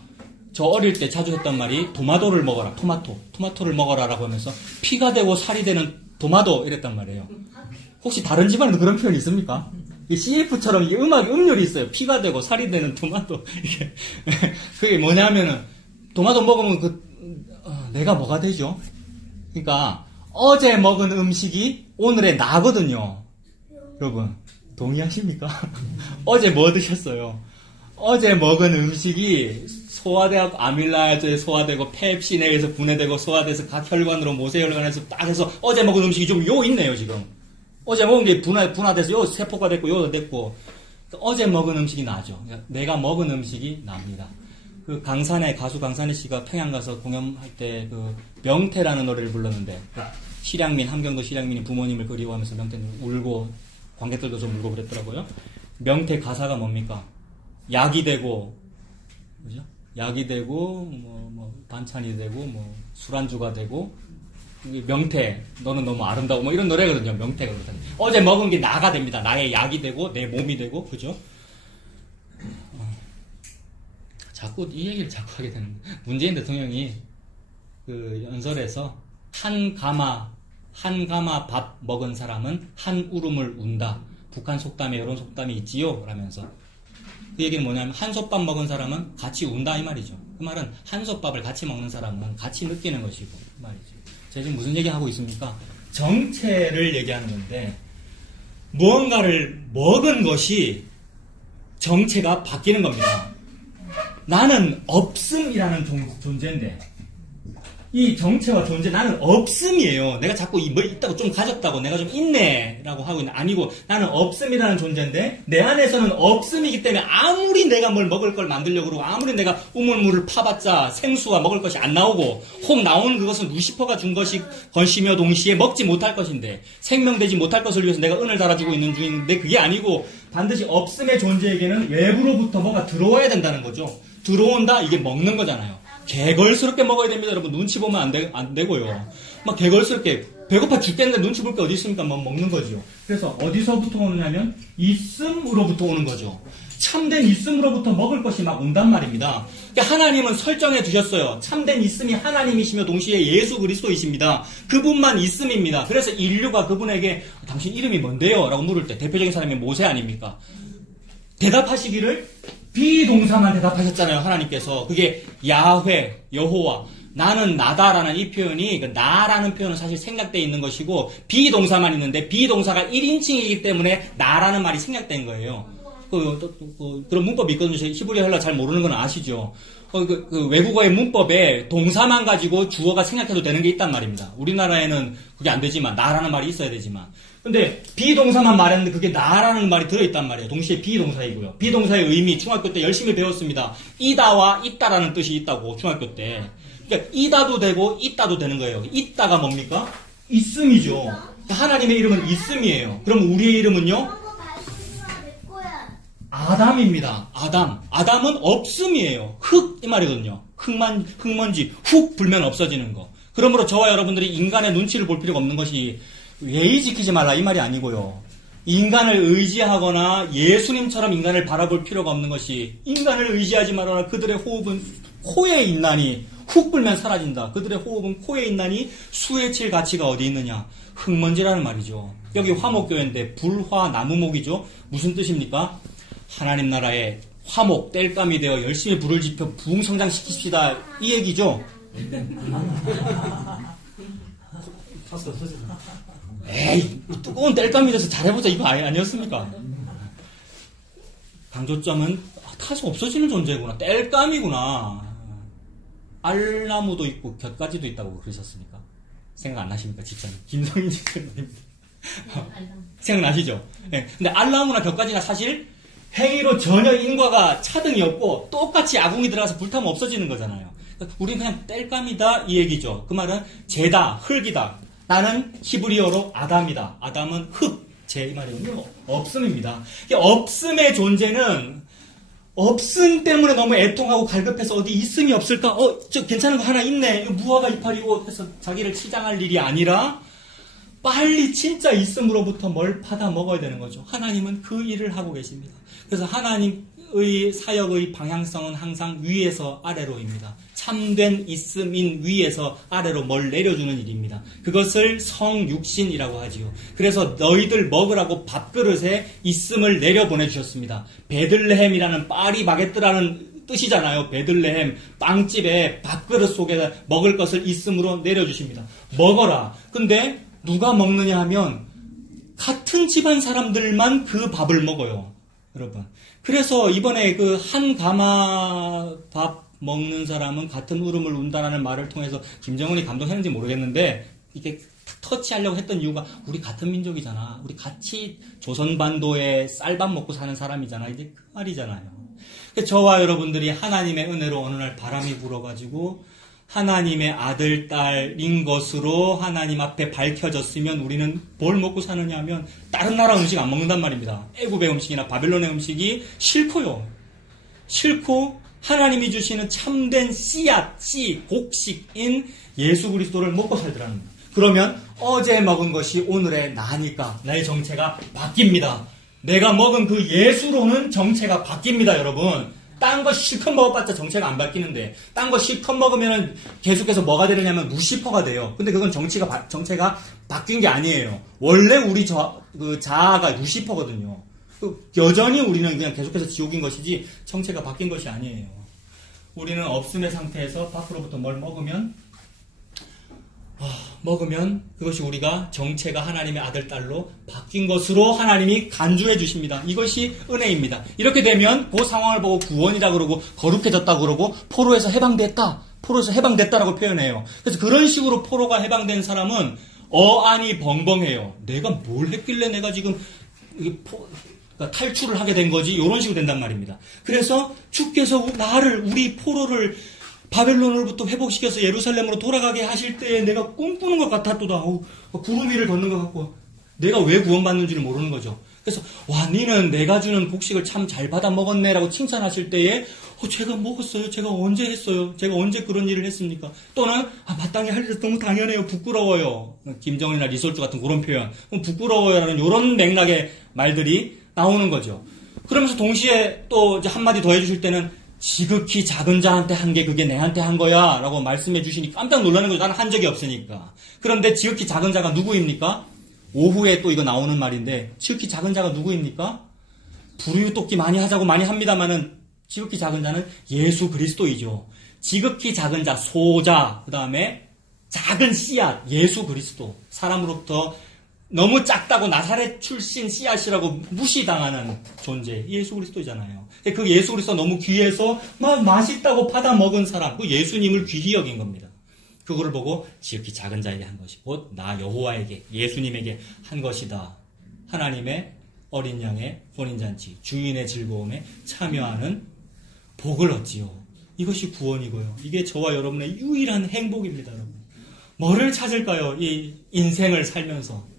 저 어릴 때 자주 했던 말이 도마도를 먹어라, 토마토를 먹어라라고 하면서 피가 되고 살이 되는 도마도 이랬단 말이에요. 혹시 다른 집안에도 그런 표현이 있습니까? 이 CF처럼 이 음률이 있어요. 피가 되고 살이 되는 토마토. 이게 그게 뭐냐면은 도마도 먹으면 내가 뭐가 되죠? 그러니까 어제 먹은 음식이 오늘의 나거든요. 여러분 동의하십니까? 어제 뭐 드셨어요? 어제 먹은 음식이 소화되고 아밀라야제에 소화되고 펩신에서 분해되고 소화돼서 각 혈관으로 모세혈관에서 딱 해서 어제 먹은 음식이 좀 요 있네요 지금. 어제 먹은 게 분화돼서 요 세포가 됐고 요 됐고 어제 먹은 음식이 나죠. 내가 먹은 음식이 납니다. 그 가수 강산의 씨가 평양 가서 공연할 때 그 명태라는 노래를 불렀는데 실향민, 함경도 실향민이 부모님을 그리워하면서 명태는 울고 관객들도 좀 울고 그랬더라고요. 명태 가사가 뭡니까? 약이 되고, 그죠? 약이 되고, 뭐 반찬이 되고, 뭐 술안주가 되고, 명태, 너는 너무 아름다워. 뭐 이런 노래거든요. 명태가 그렇다니. 어제 먹은 게 나가 됩니다. 나의 약이 되고, 내 몸이 되고, 그죠? 자꾸 이 얘기를 자꾸 하게 되는. 문재인 대통령이 그 연설에서 한 가마 밥 먹은 사람은 한 울음을 운다. 북한 속담에 이런 속담이 있지요? 라면서. 그 얘기는 뭐냐면 한솥밥 먹은 사람은 같이 운다 이 말이죠. 그 말은 한솥밥을 같이 먹는 사람은 같이 느끼는 것이고 그 말이죠. 제가 지금 무슨 얘기하고 있습니까? 정체를 얘기하는 건데 무언가를 먹은 것이 정체가 바뀌는 겁니다. 나는 없음이라는 존재인데 이 정체와 존재, 나는 없음이에요. 내가 자꾸 뭐 있다고 좀 가졌다고 내가 좀 있네라고 하고 있는 아니고 나는 없음이라는 존재인데 내 안에서는 없음이기 때문에 아무리 내가 뭘 먹을 걸 만들려고 그러고 아무리 내가 우물물을 파봤자 생수와 먹을 것이 안 나오고 혹 나오는 그것은 루시퍼가 준 것이 건시며 동시에 먹지 못할 것인데 생명되지 못할 것을 위해서 내가 은을 달아주고 있는 중인데 그게 아니고 반드시 없음의 존재에게는 외부로부터 뭐가 들어와야 된다는 거죠. 들어온다 이게 먹는 거잖아요. 개걸스럽게 먹어야 됩니다. 여러분 눈치 보면 안 되고요. 막 개걸스럽게 배고파 죽겠는데 눈치 볼 게 어디 있습니까? 막 먹는 거죠. 그래서 어디서부터 오느냐면 있음으로부터 오는 거죠. 참된 있음으로부터 먹을 것이 막 온단 말입니다. 그러니까 하나님은 설정해 두셨어요. 참된 있음이 하나님이시며 동시에 예수 그리스도이십니다. 그분만 있음입니다. 그래서 인류가 그분에게 당신 이름이 뭔데요? 라고 물을 때 대표적인 사람이 모세 아닙니까? 대답하시기를 비동사만 대답하셨잖아요. 하나님께서. 그게 야훼, 여호와, 나는 나다라는 이 표현이 나라는 표현은 사실 생략되어 있는 것이고 비동사만 있는데 비동사가 1인칭이기 때문에 나라는 말이 생략된 거예요. 그런 문법이 있거든요. 히브리 헬라 잘 모르는 건 아시죠? 외국어의 문법에 동사만 가지고 주어가 생략해도 되는 게 있단 말입니다. 우리나라에는 그게 안 되지만 나라는 말이 있어야 되지만 근데 비동사만 말했는데 그게 나라는 말이 들어있단 말이에요. 동시에 비동사이고요. 비동사의 의미 중학교 때 열심히 배웠습니다. 이다와 있다라는 뜻이 있다고 중학교 때. 그러니까 이다도 되고 있다도 되는 거예요. 있다가 뭡니까? 있음이죠. 하나님의 이름은 있음이에요. 그럼 우리의 이름은요? 아담입니다. 아담은 없음이에요. 흙 이 말이거든요. 흙먼지 훅 불면 없어지는 거. 그러므로 저와 여러분들이 인간의 눈치를 볼 필요가 없는 것이 예의 지키지 말라 이 말이 아니고요. 인간을 의지하거나 예수님처럼 인간을 바라볼 필요가 없는 것이 인간을 의지하지 말아라. 그들의 호흡은 코에 있나니 훅 불면 사라진다. 그들의 호흡은 코에 있나니 수에 칠 가치가 어디 있느냐. 흙먼지라는 말이죠. 여기 화목교회인데 불화 나무목이죠. 무슨 뜻입니까? 하나님 나라의 화목 땔감이 되어 열심히 불을 지펴 부흥 성장시킵시다 이 얘기죠. 에이 뜨거운 땔감이 돼서 잘해보자 이거 아니었습니까? 강조점은 타서 없어지는 존재구나. 땔감이구나. 알나무도 있고 곁가지도 있다고 그러셨습니까? 생각 안 나십니까? 직장인 김성인 직장인입니다. 생각나시죠? 네. 근데 알나무나 곁가지나 사실 행위로 전혀 인과가 차등이 없고 똑같이 아궁이 들어가서 불타면 없어지는 거잖아요. 우리는 그냥 땔감이다 이 얘기죠. 그 말은 재다, 흙이다. 나는 히브리어로 아담이다. 아담은 흙, 제 이 말이군요. 없음입니다. 없음의 존재는 없음 때문에 너무 애통하고 갈급해서 어디 있음이 없을까? 저 괜찮은 거 하나 있네. 이거 무화과 이파리고 해서 자기를 치장할 일이 아니라 빨리 진짜 있음으로부터 뭘 받아 먹어야 되는 거죠. 하나님은 그 일을 하고 계십니다. 그래서 하나님의 사역의 방향성은 항상 위에서 아래로입니다. 참된 있음인 위에서 아래로 뭘 내려주는 일입니다. 그것을 성육신이라고 하지요. 그래서 너희들 먹으라고 밥그릇에 있음을 내려보내주셨습니다. 베들레헴이라는 파리 바게뜨라는 뜻이잖아요. 베들레헴 빵집에 밥그릇 속에 먹을 것을 있음으로 내려주십니다. 먹어라. 근데 누가 먹느냐 하면 같은 집안 사람들만 그 밥을 먹어요. 여러분. 그래서 이번에 그 한 가마 밥 먹는 사람은 같은 울음을 운다라는 말을 통해서 김정은이 감동했는지 모르겠는데 이게 터치하려고 했던 이유가 우리 같은 민족이잖아. 우리 같이 조선반도에 쌀밥 먹고 사는 사람이잖아. 이제 그 말이잖아요. 저와 여러분들이 하나님의 은혜로 어느 날 바람이 불어가지고 하나님의 아들, 딸인 것으로 하나님 앞에 밝혀졌으면 우리는 뭘 먹고 사느냐 하면 다른 나라 음식 안 먹는단 말입니다. 애굽의 음식이나 바벨론의 음식이 싫고요. 싫고 하나님이 주시는 참된 씨앗, 씨, 곡식인 예수 그리스도를 먹고 살더라는 거예요. 그러면 어제 먹은 것이 오늘의 나니까 나의 정체가 바뀝니다. 내가 먹은 그 예수로는 정체가 바뀝니다, 여러분. 딴 거 실컷 먹어봤자 정체가 안 바뀌는데 딴 거 실컷 먹으면 계속해서 뭐가 되느냐면 루시퍼가 돼요. 근데 그건 정체가 바뀐 게 아니에요. 원래 우리 자아가 루시퍼거든요. 여전히 우리는 그냥 계속해서 지옥인 것이지 정체가 바뀐 것이 아니에요. 우리는 없음의 상태에서 밖으로부터 뭘 먹으면 그것이 우리가 정체가 하나님의 아들, 딸로 바뀐 것으로 하나님이 간주해 주십니다. 이것이 은혜입니다. 이렇게 되면 그 상황을 보고 구원이라 그러고 거룩해졌다 그러고 포로에서 해방됐다라고 표현해요. 그래서 그런 식으로 포로가 해방된 사람은 어안이 벙벙해요. 내가 뭘 했길래 내가 지금 탈출을 하게 된 거지? 이런 식으로 된단 말입니다. 그래서 주께서 우리 포로를 바벨론으로부터 회복시켜서 예루살렘으로 돌아가게 하실 때에 내가 꿈꾸는 것 같았도다. 구름 위를 걷는 것 같고 내가 왜 구원받는지를 모르는 거죠. 그래서 니는 내가 주는 곡식을 참 잘 받아 먹었네 라고 칭찬하실 때에 제가 먹었어요. 제가 언제 했어요. 제가 언제 그런 일을 했습니까? 또는 마땅히 할 일 너무 당연해요. 부끄러워요. 김정은이나 리솔주 같은 그런 표현. 부끄러워요 라는 이런 맥락의 말들이 나오는 거죠. 그러면서 동시에 또 이제 한마디 더 해주실 때는 지극히 작은 자한테 한 게 그게 내한테 한 거야 라고 말씀해 주시니 깜짝 놀라는 거죠. 나는 한 적이 없으니까. 그런데 지극히 작은 자가 누구입니까? 오후에 또 이거 나오는 말인데 지극히 작은 자가 누구입니까? 부르유독기 많이 하자고 많이 합니다만은 지극히 작은 자는 예수 그리스도이죠. 지극히 작은 자, 소자, 그 다음에 작은 씨앗, 예수 그리스도. 사람으로부터 너무 작다고 나사렛 출신 씨앗이라고 무시당하는 존재, 예수 그리스도잖아요. 그 예수 그리스도 너무 귀해서 막 맛있다고 받아 먹은 사람, 그 예수님을 귀히 여긴 겁니다. 그거를 보고 지극히 작은 자에게 한 것이 곧 나 여호와에게, 예수님에게 한 것이다. 하나님의 어린 양의 혼인잔치, 주인의 즐거움에 참여하는 복을 얻지요. 이것이 구원이고요. 이게 저와 여러분의 유일한 행복입니다, 여러분. 뭐를 찾을까요? 이 인생을 살면서.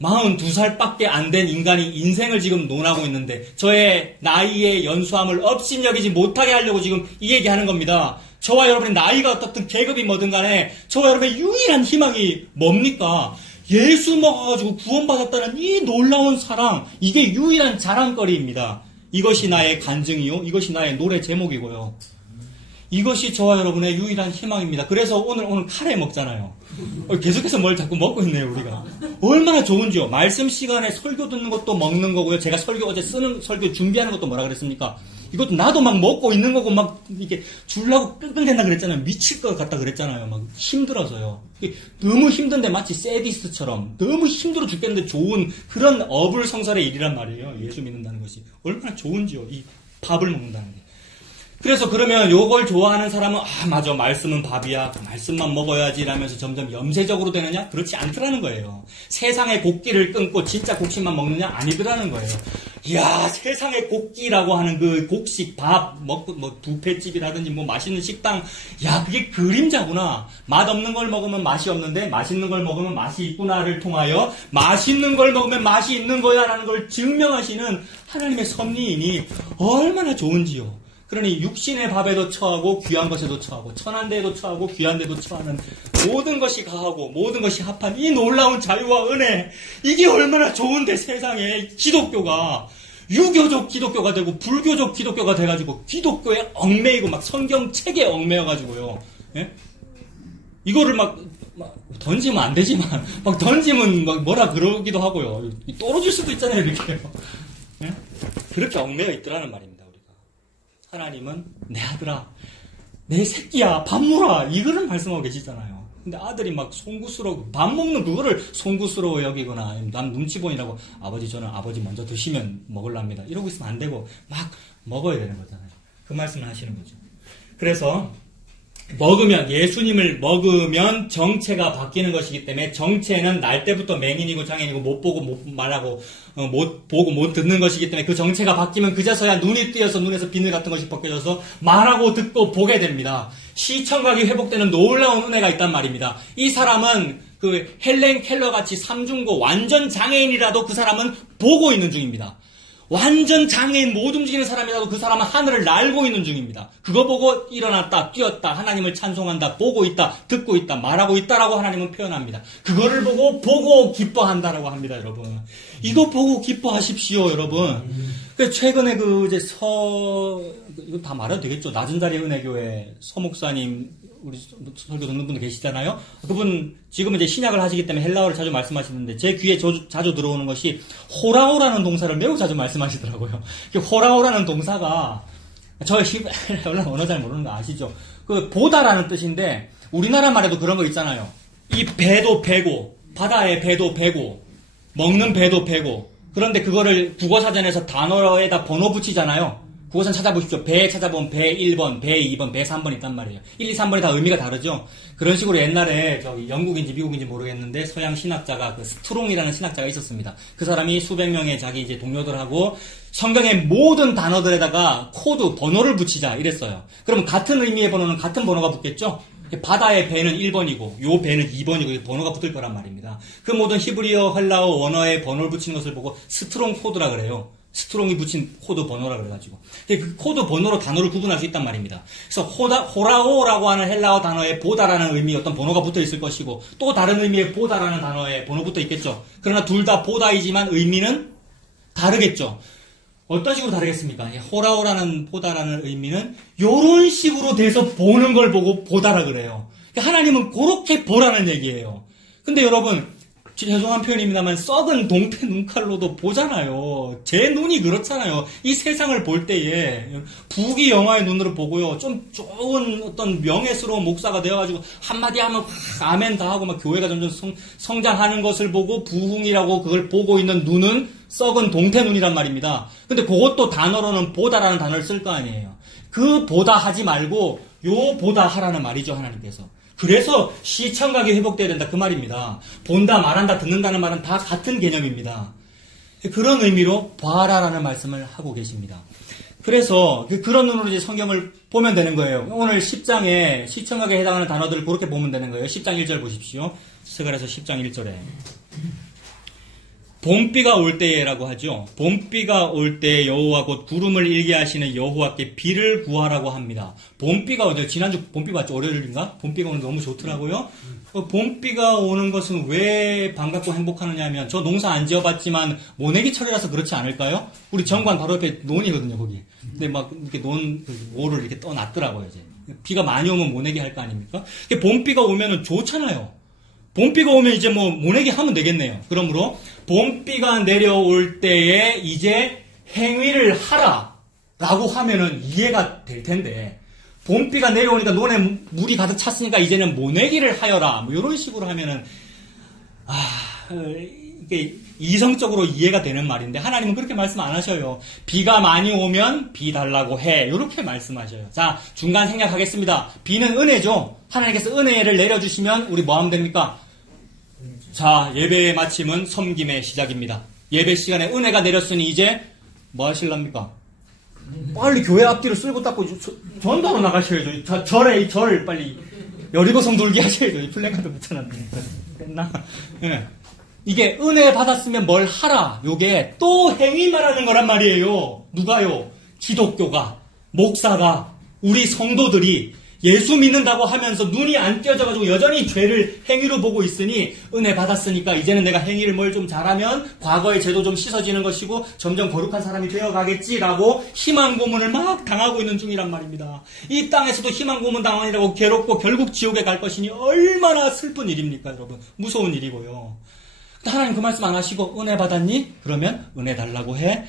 42살밖에 안 된 인간이 인생을 지금 논하고 있는데 저의 나이의 연수함을 업신여기지 못하게 하려고 지금 이 얘기하는 겁니다. 저와 여러분의 나이가 어떻든 계급이 뭐든 간에 저와 여러분의 유일한 희망이 뭡니까? 예수 먹어가지고 구원받았다는 이 놀라운 사랑, 이게 유일한 자랑거리입니다. 이것이 나의 간증이요, 이것이 나의 노래 제목이고요. 이것이 저와 여러분의 유일한 희망입니다. 그래서 오늘 카레 먹잖아요. 계속해서 뭘 자꾸 먹고 있네요, 우리가. 얼마나 좋은지요. 말씀 시간에 설교 듣는 것도 먹는 거고요. 제가 어제 쓰는 설교 준비하는 것도 뭐라 그랬습니까? 이것도 나도 막 먹고 있는 거고 막 이게 줄라고 끙끙댄다 그랬잖아요. 미칠 것 같다 그랬잖아요. 막 힘들어서요. 너무 힘든데 마치 세디스트처럼 너무 힘들어 죽겠는데 좋은 그런 어불성설의 일이란 말이에요. 예수 믿는다는 것이. 얼마나 좋은지요. 이 밥을 먹는다는 게. 그래서 그러면 요걸 좋아하는 사람은 맞아, 말씀은 밥이야, 말씀만 먹어야지 라면서 점점 염세적으로 되느냐? 그렇지 않더라는 거예요. 세상의 곡기를 끊고 진짜 곡식만 먹느냐? 아니더라는 거예요. 이야, 세상의 곡기라고 하는 그 곡식 밥 먹고 뷔페집이라든지 맛있는 식당, 야, 그게 그림자구나. 맛없는 걸 먹으면 맛이 없는데 맛있는 걸 먹으면 맛이 있구나를 통하여 맛있는 걸 먹으면 맛이 있는 거야라는 걸 증명하시는 하나님의 섭리이니 얼마나 좋은지요. 그러니 육신의 밥에도 처하고 귀한 것에도 처하고 천한 데에도 처하고 귀한 데도 처하는 모든 것이 가하고 모든 것이 합한 이 놀라운 자유와 은혜, 이게 얼마나 좋은데 세상에 기독교가 유교적 기독교가 되고 불교적 기독교가 돼가지고 기독교에 얽매이고 막 성경책에 얽매여가지고요. 예? 이거를 막 던지면 안 되지만 막 던지면 막 뭐라 그러기도 하고요. 떨어질 수도 있잖아요, 이렇게요. 예? 그렇게 얽매여 있더라는 말입니다. 하나님은 내 아들아, 내 새끼야, 밥 먹어라, 이거를 말씀하고 계시잖아요. 근데 아들이 막 송구스러워, 밥 먹는 그거를 송구스러워 여기거나 난 눈치 보이라고, 아버지 저는 아버지 먼저 드시면 먹으랍니다, 이러고 있으면 안 되고 막 먹어야 되는 거잖아요. 그 말씀을 하시는 거죠. 그래서 예수님을 먹으면 정체가 바뀌는 것이기 때문에, 정체는 날 때부터 맹인이고 장애인이고 못 보고 못 말하고 못 보고 못 듣는 것이기 때문에, 그 정체가 바뀌면 그제서야 눈이 뜨여서 눈에서 비늘 같은 것이 벗겨져서 말하고 듣고 보게 됩니다. 시청각이 회복되는 놀라운 은혜가 있단 말입니다. 이 사람은 그 헬렌 켈러 같이 삼중고 완전 장애인이라도 그 사람은 보고 있는 중입니다. 완전 장애인 못 움직이는 사람이라도 그 사람은 하늘을 날고 있는 중입니다. 그거 보고 일어났다, 뛰었다, 하나님을 찬송한다, 보고 있다, 듣고 있다, 말하고 있다라고 하나님은 표현합니다. 그거를 보고 기뻐한다라고 합니다, 여러분. 이거 보고 기뻐하십시오, 여러분. 최근에 이거 다 말해도 되겠죠? 낮은 자리 은혜교회 서 목사님, 우리 설교 듣는 분들 계시잖아요. 그분 지금 이제 신약을 하시기 때문에 헬라어를 자주 말씀하시는데, 제 귀에 자주 들어오는 것이 호라오라는 동사를 매우 자주 말씀하시더라고요. 호라오라는 동사가, 저 언어 잘 모르는 거 아시죠? 그 보다라는 뜻인데, 우리나라 말에도 그런 거 있잖아요. 이 배도 배고, 바다의 배도 배고, 먹는 배도 배고. 그런데 그거를 국어사전에서 단어에다 번호 붙이잖아요. 국어선 찾아보십시오. 배 찾아보면 배 1번, 배 2번, 배 3번 있단 말이에요. 1, 2, 3번이 다 의미가 다르죠. 그런 식으로 옛날에 영국인지 미국인지 모르겠는데 서양 신학자가 그 스트롱이라는 신학자가 있었습니다. 그 사람이 수백 명의 자기 이제 동료들하고 성경의 모든 단어들에다가 코드, 번호를 붙이자 이랬어요. 그러면 같은 의미의 번호는 같은 번호가 붙겠죠? 바다의 배는 1번이고 요 배는 2번이고 번호가 붙을 거란 말입니다. 그 모든 히브리어, 헬라어 원어에 번호를 붙이는 것을 보고 스트롱 코드라 그래요. 스트롱이 붙인 코드 번호라 그래가지고. 그 코드 번호로 단어를 구분할 수 있단 말입니다. 그래서 호라오라고 하는 헬라어 단어에 보다라는 의미의 어떤 번호가 붙어 있을 것이고, 또 다른 의미의 보다라는 단어에 번호 붙어 있겠죠. 그러나 둘 다 보다이지만 의미는 다르겠죠. 어떤 식으로 다르겠습니까? 호라오라는 보다라는 의미는 요런 식으로 돼서 보는 걸 보고 보다라 그래요. 하나님은 그렇게 보라는 얘기예요. 근데 여러분, 죄송한 표현입니다만 썩은 동태 눈칼로도 보잖아요. 제 눈이 그렇잖아요. 이 세상을 볼 때에 부귀 영화의 눈으로 보고요. 좀 좋은 어떤 명예스러운 목사가 되어가지고 한마디 하면 아멘 다 하고 막 교회가 점점 성장하는 것을 보고 부흥이라고 그걸 보고 있는 눈은 썩은 동태 눈이란 말입니다. 근데 그것도 단어로는 보다라는 단어를 쓸 거 아니에요. 그 보다 하지 말고 요 보다 하라는 말이죠, 하나님께서. 그래서 시청각이 회복돼야 된다, 그 말입니다. 본다, 말한다, 듣는다는 말은 다 같은 개념입니다. 그런 의미로 봐라라는 말씀을 하고 계십니다. 그래서 그런 눈으로 이제 성경을 보면 되는 거예요. 오늘 10장에 시청각에 해당하는 단어들을 그렇게 보면 되는 거예요. 10장 1절 보십시오. 스가랴서 10장 1절에 봄비가 올 때에라고 하죠. 봄비가 올 때에 여호와 곧 구름을 일게 하시는 여호와께 비를 구하라고 합니다. 봄비가 오죠. 지난주 봄비 봤죠? 월요일인가? 봄비가 오는 게 너무 좋더라고요. 봄비가 오는 것은 왜 반갑고 행복하느냐 하면, 저 농사 안 지어봤지만 모내기 철이라서 그렇지 않을까요? 우리 정관 바로 옆에 논이거든요, 거기. 근데 막 이렇게 모를 이렇게 떠놨더라고요, 이제. 비가 많이 오면 모내기 할 거 아닙니까? 봄비가 오면은 좋잖아요. 봄비가 오면 이제 모내기 하면 되겠네요. 그러므로 봄비가 내려올 때에 이제 행위를 하라 라고 하면은 이해가 될 텐데, 봄비가 내려오니까 논에 물이 가득 찼으니까 이제는 모내기를 하여라, 이런 식으로 하면은 이게 이성적으로 이해가 되는 말인데 하나님은 그렇게 말씀 안 하셔요. 비가 많이 오면 비 달라고 해. 이렇게 말씀하셔요. 자, 중간 생략하겠습니다. 비는 은혜죠. 하나님께서 은혜를 내려주시면 우리 뭐 하면 됩니까? 자, 예배의 마침은 섬김의 시작입니다. 예배 시간에 은혜가 내렸으니 이제 뭐 하실랍니까? 빨리 교회 앞뒤로 쓸고 닦고 전도로 나가셔야죠. 절 빨리 여리고성 돌게 하셔야죠. 플래카드 붙여놨는데. 됐나? 네. 이게 은혜 받았으면 뭘 하라. 요게 또 행위 말하는 거란 말이에요. 누가요? 기독교가, 목사가, 우리 성도들이 예수 믿는다고 하면서 눈이 안 띄어져가지고 여전히 죄를 행위로 보고 있으니 은혜 받았으니까 이제는 내가 행위를 뭘 좀 잘하면 과거의 죄도 좀 씻어지는 것이고 점점 거룩한 사람이 되어가겠지라고 희망 고문을 막 당하고 있는 중이란 말입니다. 이 땅에서도 희망 고문 당하니라고 괴롭고 결국 지옥에 갈 것이니 얼마나 슬픈 일입니까, 여러분? 무서운 일이고요. 하나님 그 말씀 안 하시고 은혜 받았니? 그러면 은혜 달라고 해.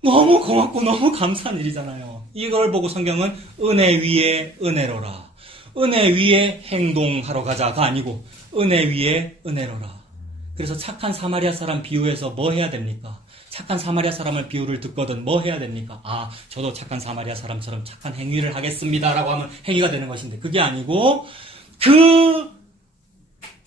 너무 고맙고 너무 감사한 일이잖아요. 이걸 보고 성경은 은혜 위에 은혜로라. 은혜 위에 행동하러 가자가 아니고 은혜 위에 은혜로라. 그래서 착한 사마리아 사람 비유해서 뭐 해야 됩니까? 착한 사마리아 사람을 비유를 듣거든 뭐 해야 됩니까? 아, 저도 착한 사마리아 사람처럼 착한 행위를 하겠습니다라고 하면 행위가 되는 것인데 그게 아니고 그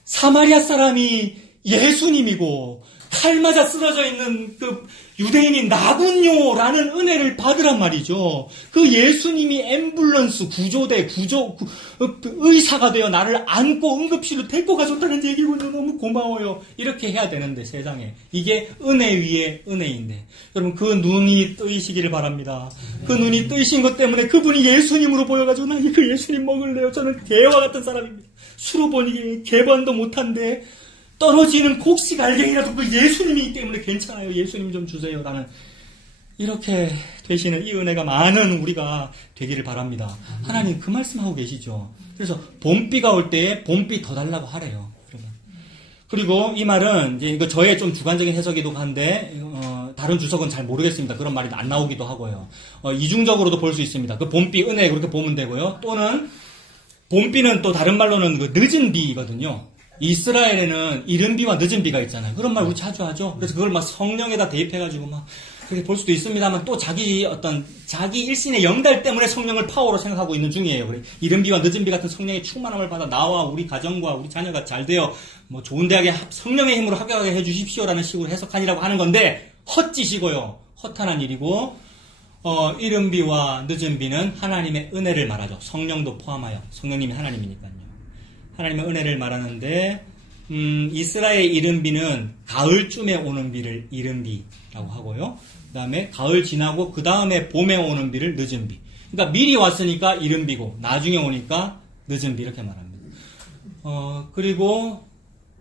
사마리아 사람이 예수님이고 칼 맞아 쓰러져 있는 그 유대인인 나군요라는 은혜를 받으란 말이죠. 그 예수님이 앰뷸런스 구조대 의사가 되어 나를 안고 응급실로 데리고 가줬다는 얘기군요. 너무 고마워요. 이렇게 해야 되는데 세상에 이게 은혜 위에 은혜인데 여러분 그 눈이 뜨이시기를 바랍니다. 그 눈이 뜨이신 것 때문에 그분이 예수님으로 보여가지고 나 그 예수님 먹을래요. 저는 개와 같은 사람입니다. 수로 보니 개반도 못한데 떨어지는 곡식 알갱이라도 그 예수님이기 때문에 괜찮아요. 예수님 좀 주세요. 라는 이렇게 되시는 이 은혜가 많은 우리가 되기를 바랍니다. 하나님 그 말씀하고 계시죠. 그래서 봄비가 올 때에 봄비 더 달라고 하래요. 그리고 이 말은 이제 이거 저의 좀 주관적인 해석이기도 한데 다른 주석은 잘 모르겠습니다. 그런 말이 안 나오기도 하고요. 이중적으로도 볼 수 있습니다. 그 봄비 은혜 그렇게 보면 되고요. 또는 봄비는 또 다른 말로는 그 늦은 비거든요. 이스라엘에는 이른 비와 늦은 비가 있잖아요. 그런 말 우리 자주 하죠. 그래서 그걸 막 성령에다 대입해가지고 막 그렇게 볼 수도 있습니다만 또 자기 일신의 영달 때문에 성령을 파워로 생각하고 있는 중이에요. 그래. 이른 비와 늦은 비 같은 성령의 충만함을 받아 나와 우리 가정과 우리 자녀가 잘 되어 뭐 좋은 대학에 성령의 힘으로 합격하게 해주십시오라는 식으로 해석하니라고 하는 건데 헛짓이고요. 허탄한 일이고 이른 비와 늦은 비는 하나님의 은혜를 말하죠. 성령도 포함하여 성령님이 하나님이니까요. 하나님의 은혜를 말하는데 이스라엘의 이른 비는 가을쯤에 오는 비를 이른 비라고 하고요. 그 다음에 가을 지나고 그 다음에 봄에 오는 비를 늦은 비. 그러니까 미리 왔으니까 이른 비고 나중에 오니까 늦은 비 이렇게 말합니다. 그리고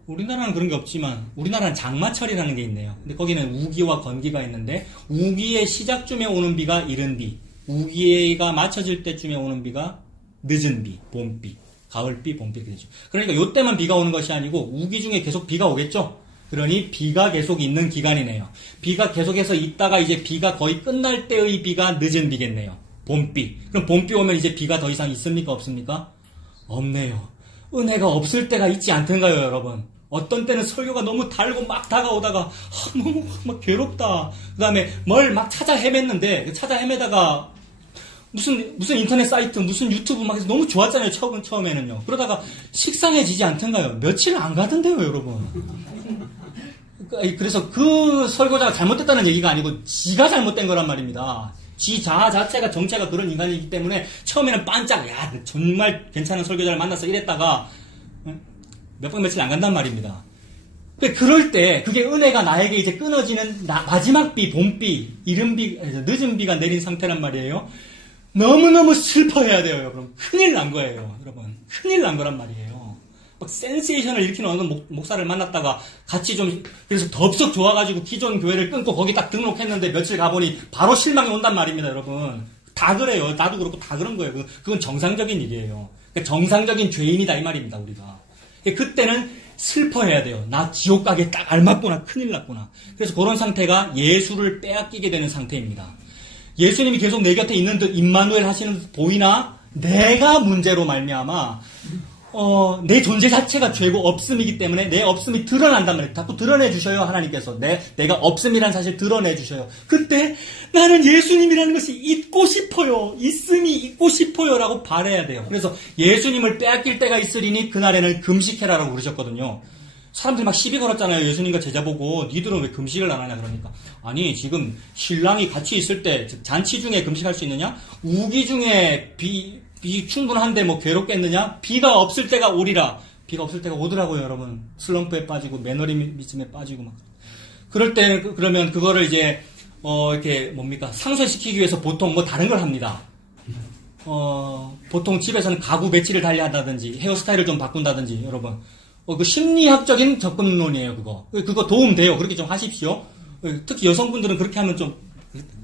우리나라는 그런 게 없지만 우리나라는 장마철이라는 게 있네요. 근데 거기는 우기와 건기가 있는데 우기의 시작쯤에 오는 비가 이른 비, 우기가 맞춰질 때쯤에 오는 비가 늦은 비, 봄비. 가을비, 봄비 이렇게 되죠. 그러니까 요때만 비가 오는 것이 아니고 우기 중에 계속 비가 오겠죠. 그러니 비가 계속 있는 기간이네요. 비가 계속해서 있다가 이제 비가 거의 끝날 때의 비가 늦은 비겠네요. 봄비. 그럼 봄비 오면 이제 비가 더 이상 있습니까? 없습니까? 없네요. 은혜가 없을 때가 있지 않던가요, 여러분? 어떤 때는 설교가 너무 달고 막 다가오다가 너무 막 괴롭다. 그 다음에 뭘 막 찾아 헤맸는데 찾아 헤매다가 무슨 인터넷 사이트, 무슨 유튜브 막 해서 너무 좋았잖아요, 처음에는요. 그러다가 식상해지지 않던가요? 며칠 안 가던데요, 여러분. 그래서 그 설교자가 잘못됐다는 얘기가 아니고 지가 잘못된 거란 말입니다. 지 자체가 정체가 그런 인간이기 때문에 처음에는 반짝, 야, 정말 괜찮은 설교자를 만나서 이랬다가 몇 번 며칠 안 간단 말입니다. 그럴 때 그게 은혜가 나에게 이제 끊어지는 마지막 비, 봄비, 이른 비, 늦은 비가 내린 상태란 말이에요. 너무너무 슬퍼해야 돼요, 여러분. 큰일 난 거예요, 여러분. 큰일 난 거란 말이에요. 막 센세이션을 일으키는 어느 목사를 만났다가 같이 좀, 그래서 덥석 좋아가지고 기존 교회를 끊고 거기 딱 등록했는데 며칠 가보니 바로 실망이 온단 말입니다, 여러분. 다 그래요. 나도 그렇고 다 그런 거예요. 그건 정상적인 일이에요. 그러니까 정상적인 죄인이다, 이 말입니다, 우리가. 그때는 슬퍼해야 돼요. 나 지옥 가게 딱 알맞구나, 큰일 났구나. 그래서 그런 상태가 예수를 빼앗기게 되는 상태입니다. 예수님이 계속 내 곁에 있는 듯 임마누엘 하시는 듯 보이나 내가 문제로 말미암아 내 존재 자체가 죄고 없음이기 때문에 내 없음이 드러난단 말이에요. 자꾸 드러내 주셔요, 하나님께서. 내가 없음이란 사실 드러내 주셔요. 그때 나는 예수님이라는 것이 있고 싶어요. 있음이 있고 싶어요. 라고 바라야 돼요. 그래서 예수님을 빼앗길 때가 있으리니 그날에는 금식해라라고 그러셨거든요. 사람들이 막 시비 걸었잖아요. 예수님과 제자 보고 니들은 왜 금식을 안 하냐 그러니까. 아니 지금 신랑이 같이 있을 때 잔치 중에 금식할 수 있느냐? 우기 중에 비 충분한데 뭐 괴롭겠느냐? 비가 없을 때가 오리라. 비가 없을 때가 오더라고요, 여러분. 슬럼프에 빠지고 매너리즘에 빠지고 막. 그럴 때 그러면 그거를 이제 이렇게 뭡니까? 상쇄시키기 위해서 보통 뭐 다른 걸 합니다. 보통 집에서는 가구 배치를 달리한다든지 헤어스타일을 좀 바꾼다든지 여러분. 그 심리학적인 접근론이에요, 그거. 그거 도움 돼요. 그렇게 좀 하십시오. 특히 여성분들은 그렇게 하면 좀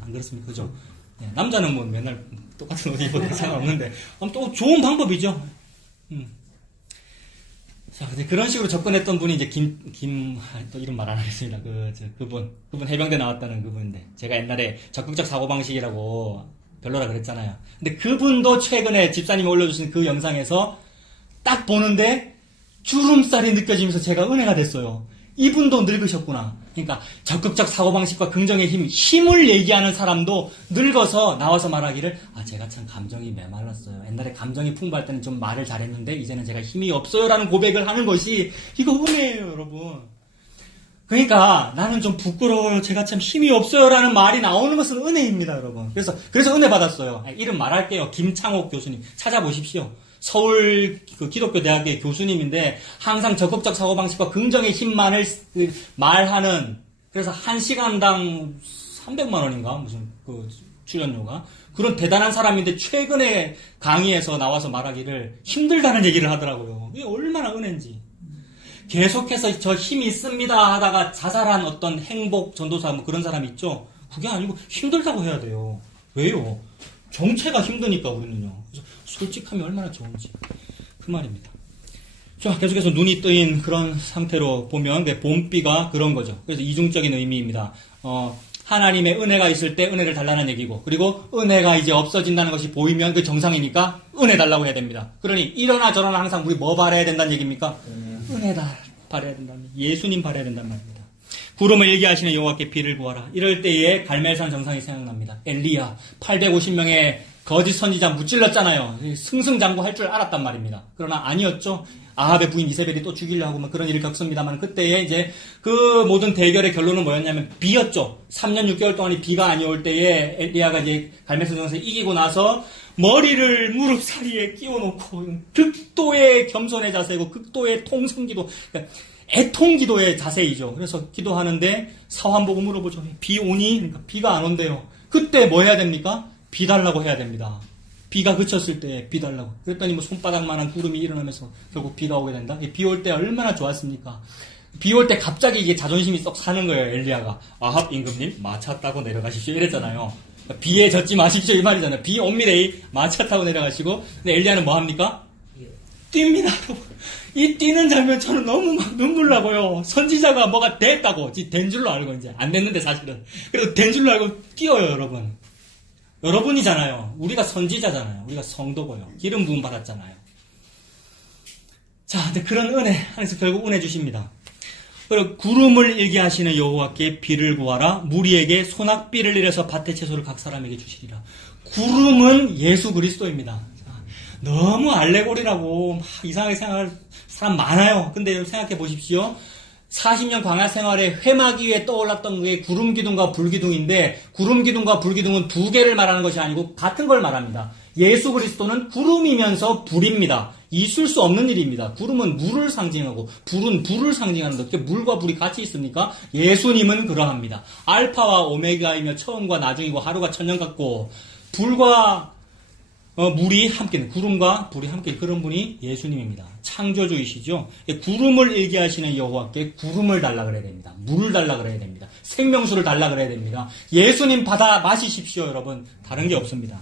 안 그렇습니까? 그죠? 네, 남자는 뭐 맨날 똑같은 옷 입어도 상관없는데, 또 좋은 방법이죠. 자, 근데 그런 식으로 접근했던 분이 이제 또 이름 말 안 하겠습니다. 그분 해병대 나왔다는 그분인데, 제가 옛날에 적극적 사고방식이라고 별로라 그랬잖아요. 근데 그분도 최근에 집사님이 올려주신 그 영상에서 딱 보는데, 주름살이 느껴지면서 제가 은혜가 됐어요. 이분도 늙으셨구나. 그러니까 적극적 사고방식과 긍정의 힘을 얘기하는 사람도 늙어서 나와서 말하기를 제가 참 감정이 메말랐어요. 옛날에 감정이 풍부할 때는 좀 말을 잘했는데 이제는 제가 힘이 없어요 라는 고백을 하는 것이 이거 은혜예요, 여러분. 그러니까 나는 좀 부끄러워요. 제가 참 힘이 없어요 라는 말이 나오는 것은 은혜입니다, 여러분. 그래서 은혜 받았어요. 이름 말할게요. 김창옥 교수님. 찾아보십시오. 서울 기독교 대학의 교수님인데 항상 적극적 사고방식과 긍정의 힘만을 말하는, 그래서 1시간당 300만 원인가 무슨 출연료가 그런 대단한 사람인데 최근에 강의에서 나와서 말하기를 힘들다는 얘기를 하더라고요. 이게 얼마나 은혜인지. 계속해서 저 힘이 있습니다 하다가 자살한 어떤 행복 전도사 뭐 그런 사람이 있죠. 그게 아니고 힘들다고 해야 돼요. 왜요? 정체가 힘드니까 우리는요. 그래서 솔직함이 얼마나 좋은지 그 말입니다. 자, 계속해서 눈이 뜨인 그런 상태로 보면 봄비가 그런 거죠. 그래서 이중적인 의미입니다. 하나님의 은혜가 있을 때 은혜를 달라는 얘기고, 그리고 은혜가 이제 없어진다는 것이 보이면 그 정상이니까 은혜 달라고 해야 됩니다. 그러니 이러나 저러나 항상 우리 뭐 바라야 된다는 얘기입니까? 은혜다 바라야 된다는, 예수님 바라야 된다는 말입니다. 구름을 일기하시는 여호와께 비를 구하라. 이럴 때에 갈멜산 정상이 생각납니다. 엘리야 850명의 거짓 선지자 무찔렀잖아요. 승승장구할 줄 알았단 말입니다. 그러나 아니었죠. 아합의 부인 이세벨이 또 죽이려고 뭐 그런 일을 겪습니다만, 그때에 이제 그 모든 대결의 결론은 뭐였냐면 비였죠. 3년 6개월 동안이 비가 안 올 때에 엘리야가 이제 갈멜산 정상에 이기고 나서 머리를 무릎 사이에 끼워놓고 극도의 겸손의 자세고 극도의 통성기도, 그러니까 애통기도의 자세이죠. 그래서 기도하는데 사환 보고 물어보죠. 비 오니? 그러니까 비가 안 온대요. 그때 뭐 해야 됩니까? 비 달라고 해야 됩니다. 비가 그쳤을 때 비 달라고. 그랬더니 뭐 손바닥만한 구름이 일어나면서 결국 비가 오게 된다. 비 올 때 얼마나 좋았습니까? 비 올 때 갑자기 이게 자존심이 썩 사는 거예요, 엘리야가. 아합 임금님, 마차 타고 내려가십시오. 이랬잖아요. 비에 젖지 마십시오. 이 말이잖아요. 비 옵니다. 마차 타고 내려가시고. 근데 엘리야는 뭐 합니까? 뜁니다. 이 뛰는 장면 저는 너무 막 눈물 나고요. 선지자가 뭐가 됐다고. 된 줄로 알고 이제. 안 됐는데 사실은. 그래도 된 줄로 알고 뛰어요, 여러분. 여러분이잖아요. 우리가 선지자잖아요. 우리가 성도고요. 기름 부음 받았잖아요. 자, 근데 그런 은혜, 하나님께서 결국 은혜 주십니다. 그리고 구름을 일기하시는 여호와께 비를 구하라. 무리에게 소낙비를 내려서 밭의 채소를 각 사람에게 주시리라. 구름은 예수 그리스도입니다. 너무 알레고리라고 막 이상하게 생각할 사람 많아요. 근데 생각해 보십시오. 40년 광야 생활에 회막이 위에 떠올랐던 게 구름기둥과 불기둥인데, 구름기둥과 불기둥은 두 개를 말하는 것이 아니고 같은 걸 말합니다. 예수 그리스도는 구름이면서 불입니다. 있을 수 없는 일입니다. 구름은 물을 상징하고 불은 불을 상징하는 것. 어떻게 물과 불이 같이 있습니까? 예수님은 그러합니다. 알파와 오메가이며 처음과 나중이고 하루가 천년 같고, 불과 물이 함께, 구름과 불이 함께, 그런 분이 예수님입니다. 창조주이시죠. 구름을 일기하시는 여호와께 구름을 달라 그래야 됩니다. 물을 달라 그래야 됩니다. 생명수를 달라 그래야 됩니다. 예수님 받아 마시십시오, 여러분. 다른 게 없습니다.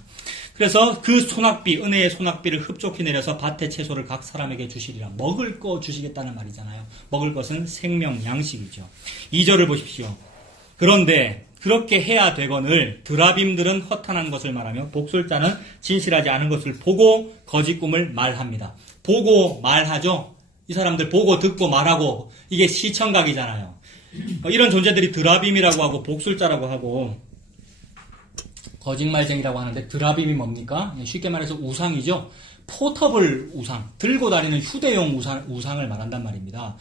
그래서 그 소낙비, 은혜의 소낙비를 흡족히 내려서 밭의 채소를 각 사람에게 주시리라. 먹을 거 주시겠다는 말이잖아요. 먹을 것은 생명, 양식이죠. 2절을 보십시오. 그런데 그렇게 해야 되거늘 드라빔들은 허탄한 것을 말하며 복술자는 진실하지 않은 것을 보고 거짓 꿈을 말합니다. 보고 말하죠. 이 사람들 보고 듣고 말하고 이게 시청각이잖아요. 이런 존재들이 드라빔이라고 하고 복술자라고 하고 거짓말쟁이라고 하는데 드라빔이 뭡니까? 쉽게 말해서 우상이죠. 포터블 우상, 들고 다니는 휴대용 우상을 말한단 말입니다.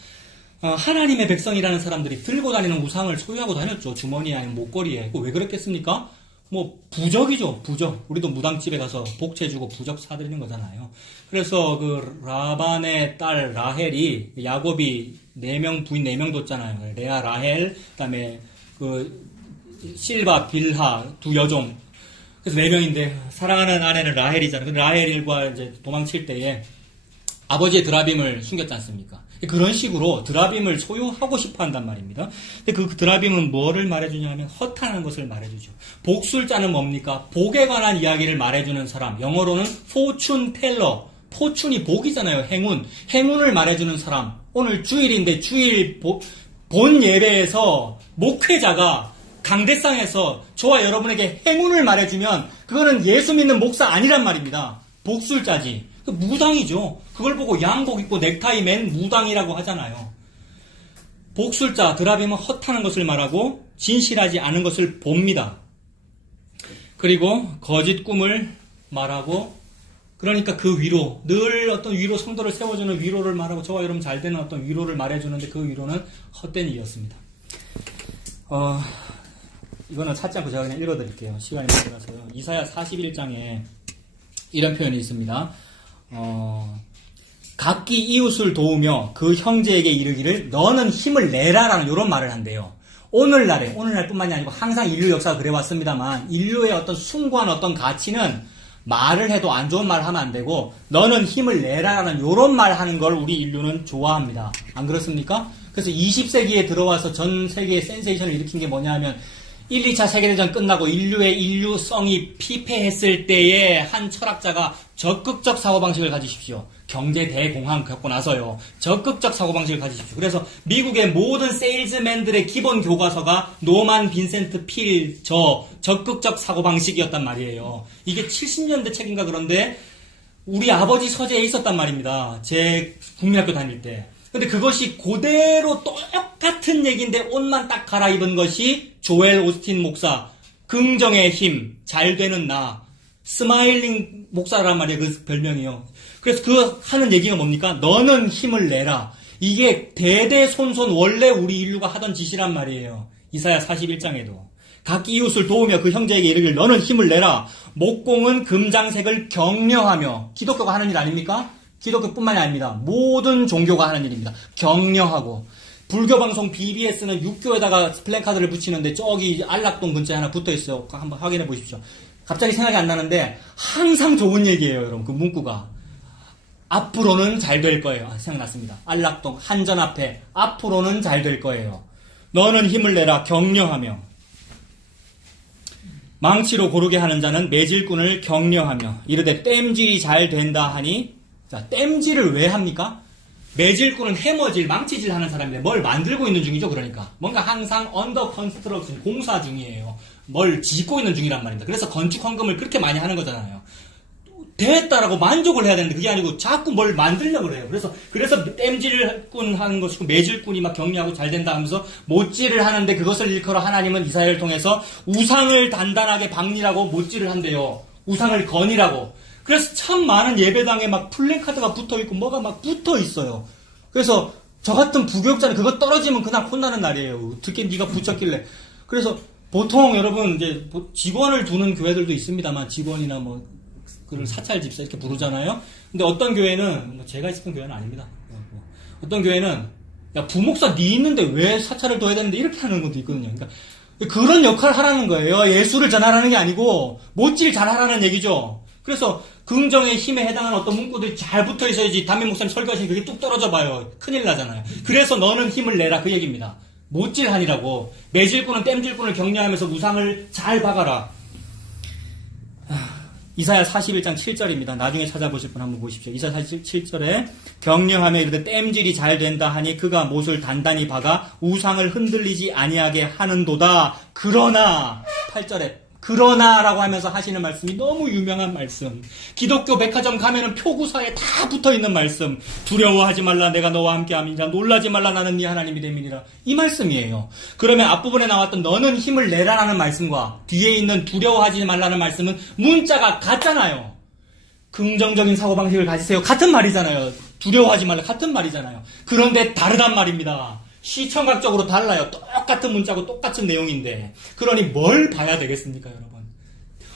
하나님의 백성이라는 사람들이 들고 다니는 우상을 소유하고 다녔죠. 주머니에 아니면 목걸이에. 왜 그랬겠습니까? 뭐 부적이죠. 부적. 우리도 무당집에 가서 복채 주고 부적 사드리는 거잖아요. 그래서 그 라반의 딸 라헬이 야곱이 4명 부인 4명 뒀잖아요. 레아, 라헬, 그다음에 그 실바, 빌하 두 여종. 그래서 4명인데 사랑하는 아내는 라헬이잖아요. 근데 라헬과 이제 도망칠 때에 아버지의 드라빔을 숨겼지 않습니까? 그런 식으로 드라빔을 소유하고 싶어 한단 말입니다. 근데 그 드라빔은 뭐를 말해주냐면 허탄한 것을 말해주죠. 복술자는 뭡니까? 복에 관한 이야기를 말해주는 사람. 영어로는 fortune teller. 포춘이 복이잖아요. 행운. 행운을 말해주는 사람. 오늘 주일인데 주일 본 예배에서 목회자가 강대상에서 저와 여러분에게 행운을 말해주면 그거는 예수 믿는 목사 아니란 말입니다. 복술자지. 무당이죠. 그걸 보고 양복 입고 넥타이 맨 무당이라고 하잖아요. 복술자, 드라빔은 허탄한 것을 말하고 진실하지 않은 것을 봅니다. 그리고 거짓 꿈을 말하고 그러니까 그 위로, 늘 어떤 위로 성도를 세워주는 위로를 말하고 저와 여러분 잘 되는 어떤 위로를 말해주는데 그 위로는 헛된 일이었습니다. 이거는 찾지 않고 제가 그냥 읽어드릴게요. 시간이 많이 들어서요. 이사야 41장에 이런 표현이 있습니다. 각기 이웃을 도우며 그 형제에게 이르기를 너는 힘을 내라라는 이런 말을 한대요. 오늘날뿐만이 아니고 항상 인류 역사가 그래왔습니다만 인류의 어떤 숭고한 어떤 가치는 말을 해도 안 좋은 말 하면 안 되고 너는 힘을 내라라는 이런 말 하는 걸 우리 인류는 좋아합니다. 안 그렇습니까? 그래서 20세기에 들어와서 전 세계에 센세이션을 일으킨 게 뭐냐 하면 1, 2차 세계대전 끝나고 인류의 인류성이 피폐했을 때에 한 철학자가 적극적 사고방식을 가지십시오. 경제 대공황 겪고 나서요. 적극적 사고방식을 가지십시오. 그래서 미국의 모든 세일즈맨들의 기본 교과서가 노만 빈센트 필 적극적 사고방식이었단 말이에요. 이게 70년대 책인가 그런데 우리 아버지 서재에 있었단 말입니다. 제 국민학교 다닐 때. 근데 그것이 그대로 똑같은 얘기인데 옷만 딱 갈아입은 것이 조엘 오스틴 목사, 긍정의 힘, 잘 되는 나, 스마일링 목사란 말이에요. 그 별명이요. 그래서 그 하는 얘기가 뭡니까? 너는 힘을 내라. 이게 대대손손 원래 우리 인류가 하던 짓이란 말이에요. 이사야 41장에도. 각기 이웃을 도우며 그 형제에게 이르길 너는 힘을 내라. 목공은 금장색을 격려하며. 기독교가 하는 일 아닙니까? 기독교뿐만이 아닙니다. 모든 종교가 하는 일입니다. 격려하고. 불교 방송 BBS는 육교에다가 플래카드를 붙이는데 저기 안락동 근처에 하나 붙어 있어요. 한번 확인해 보십시오. 갑자기 생각이 안 나는데 항상 좋은 얘기예요, 여러분. 그 문구가. 앞으로는 잘 될 거예요. 생각났습니다. 안락동 한전 앞에 앞으로는 잘 될 거예요. 너는 힘을 내라 격려하며. 망치로 고르게 하는 자는 매질꾼을 격려하며 이르되 땜질이 잘 된다 하니. 자, 땜질을 왜 합니까? 매질꾼은 해머질, 망치질 하는 사람인데 뭘 만들고 있는 중이죠. 그러니까 뭔가 항상 언더 컨스트럭션, 공사 중이에요. 뭘 짓고 있는 중이란 말입니다. 그래서 건축 헌금을 그렇게 많이 하는 거잖아요. 됐다라고 만족을 해야 되는데 그게 아니고 자꾸 뭘 만들려고 그래요. 그래서 땜질꾼 하는 것이고 매질꾼이 막 격려하고 잘 된다 하면서 못질을 하는데 그것을 일컬어 하나님은 이사야를 통해서 우상을 단단하게 박리라고 못질을 한대요. 우상을 거니라고. 그래서 참 많은 예배당에 막 플래카드가 붙어있고 뭐가 막 붙어있어요. 그래서 저 같은 부교육자는 그거 떨어지면 그날 혼나는 날이에요. 어떻게 네가 붙였길래. 그래서 보통 여러분 이제 직원을 두는 교회들도 있습니다만 직원이나 뭐 그걸 사찰 집사 이렇게 부르잖아요. 근데 어떤 교회는 제가 있었던 교회는 아닙니다. 어떤 교회는 야 부목사 네 있는데 왜 사찰을 둬야 되는데 이렇게 하는 것도 있거든요. 그러니까 그런 역할을 하라는 거예요. 예수를 전하라는 게 아니고 못질 잘하라는 얘기죠. 그래서 긍정의 힘에 해당하는 어떤 문구들이 잘 붙어 있어야지 담임 목사님 설교하시니 그게 뚝 떨어져 봐요. 큰일 나잖아요. 그래서 너는 힘을 내라 그 얘기입니다. 못질하니라고. 매질꾼은 땜질꾼을 격려하면서 우상을 잘 박아라. 이사야 41장 7절입니다. 나중에 찾아보실 분 한번 보십시오. 이사야 47절에 경영하며 이르되 땜질이 잘 된다 하니 그가 못을 단단히 박아 우상을 흔들리지 아니하게 하는도다. 그러나 8절에 그러나라고 하면서 하시는 말씀이 너무 유명한 말씀. 기독교 백화점 가면은 표구사에 다 붙어있는 말씀. 두려워하지 말라 내가 너와 함께함이니라. 놀라지 말라 나는 네 하나님이 됨이니라. 이 말씀이에요. 그러면 앞부분에 나왔던 너는 힘을 내라라는 말씀과 뒤에 있는 두려워하지 말라는 말씀은 문자가 같잖아요. 긍정적인 사고방식을 가지세요. 같은 말이잖아요. 두려워하지 말라 같은 말이잖아요. 그런데 다르단 말입니다. 시청각적으로 달라요. 똑같은 문자고 똑같은 내용인데. 그러니 뭘 봐야 되겠습니까, 여러분?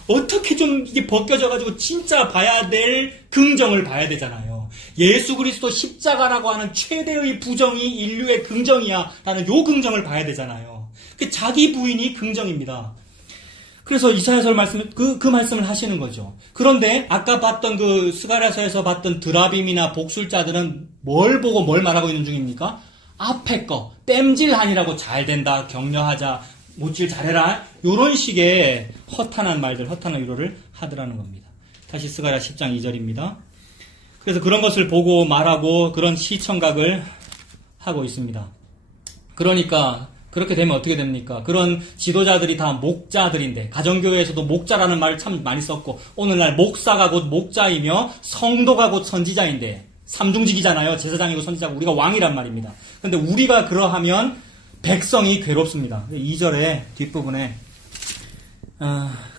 어떻게 좀 이게 벗겨져가지고 진짜 봐야 될 긍정을 봐야 되잖아요. 예수 그리스도 십자가라고 하는 최대의 부정이 인류의 긍정이야 라는 요 긍정을 봐야 되잖아요. 자기 부인이 긍정입니다. 그래서 이사야서 말씀, 그 말씀을 하시는 거죠. 그런데 아까 봤던 그 스가랴서에서 봤던 드라빔이나 복술자들은 뭘 보고 뭘 말하고 있는 중입니까? 앞에 거, 땜질하니라고 잘 된다, 격려하자, 못질 잘해라, 요런 식의 허탄한 말들, 허탄한 위로를 하더라는 겁니다. 다시 스가랴 10장 2절입니다. 그래서 그런 것을 보고 말하고 그런 시청각을 하고 있습니다. 그러니까 그렇게 되면 어떻게 됩니까? 그런 지도자들이 다 목자들인데, 가정교회에서도 목자라는 말을 참 많이 썼고, 오늘날 목사가 곧 목자이며 성도가 곧 선지자인데, 삼중직이잖아요. 제사장이고 선지자고 우리가 왕이란 말입니다. 근데 우리가 그러하면 백성이 괴롭습니다. 2절에 뒷부분에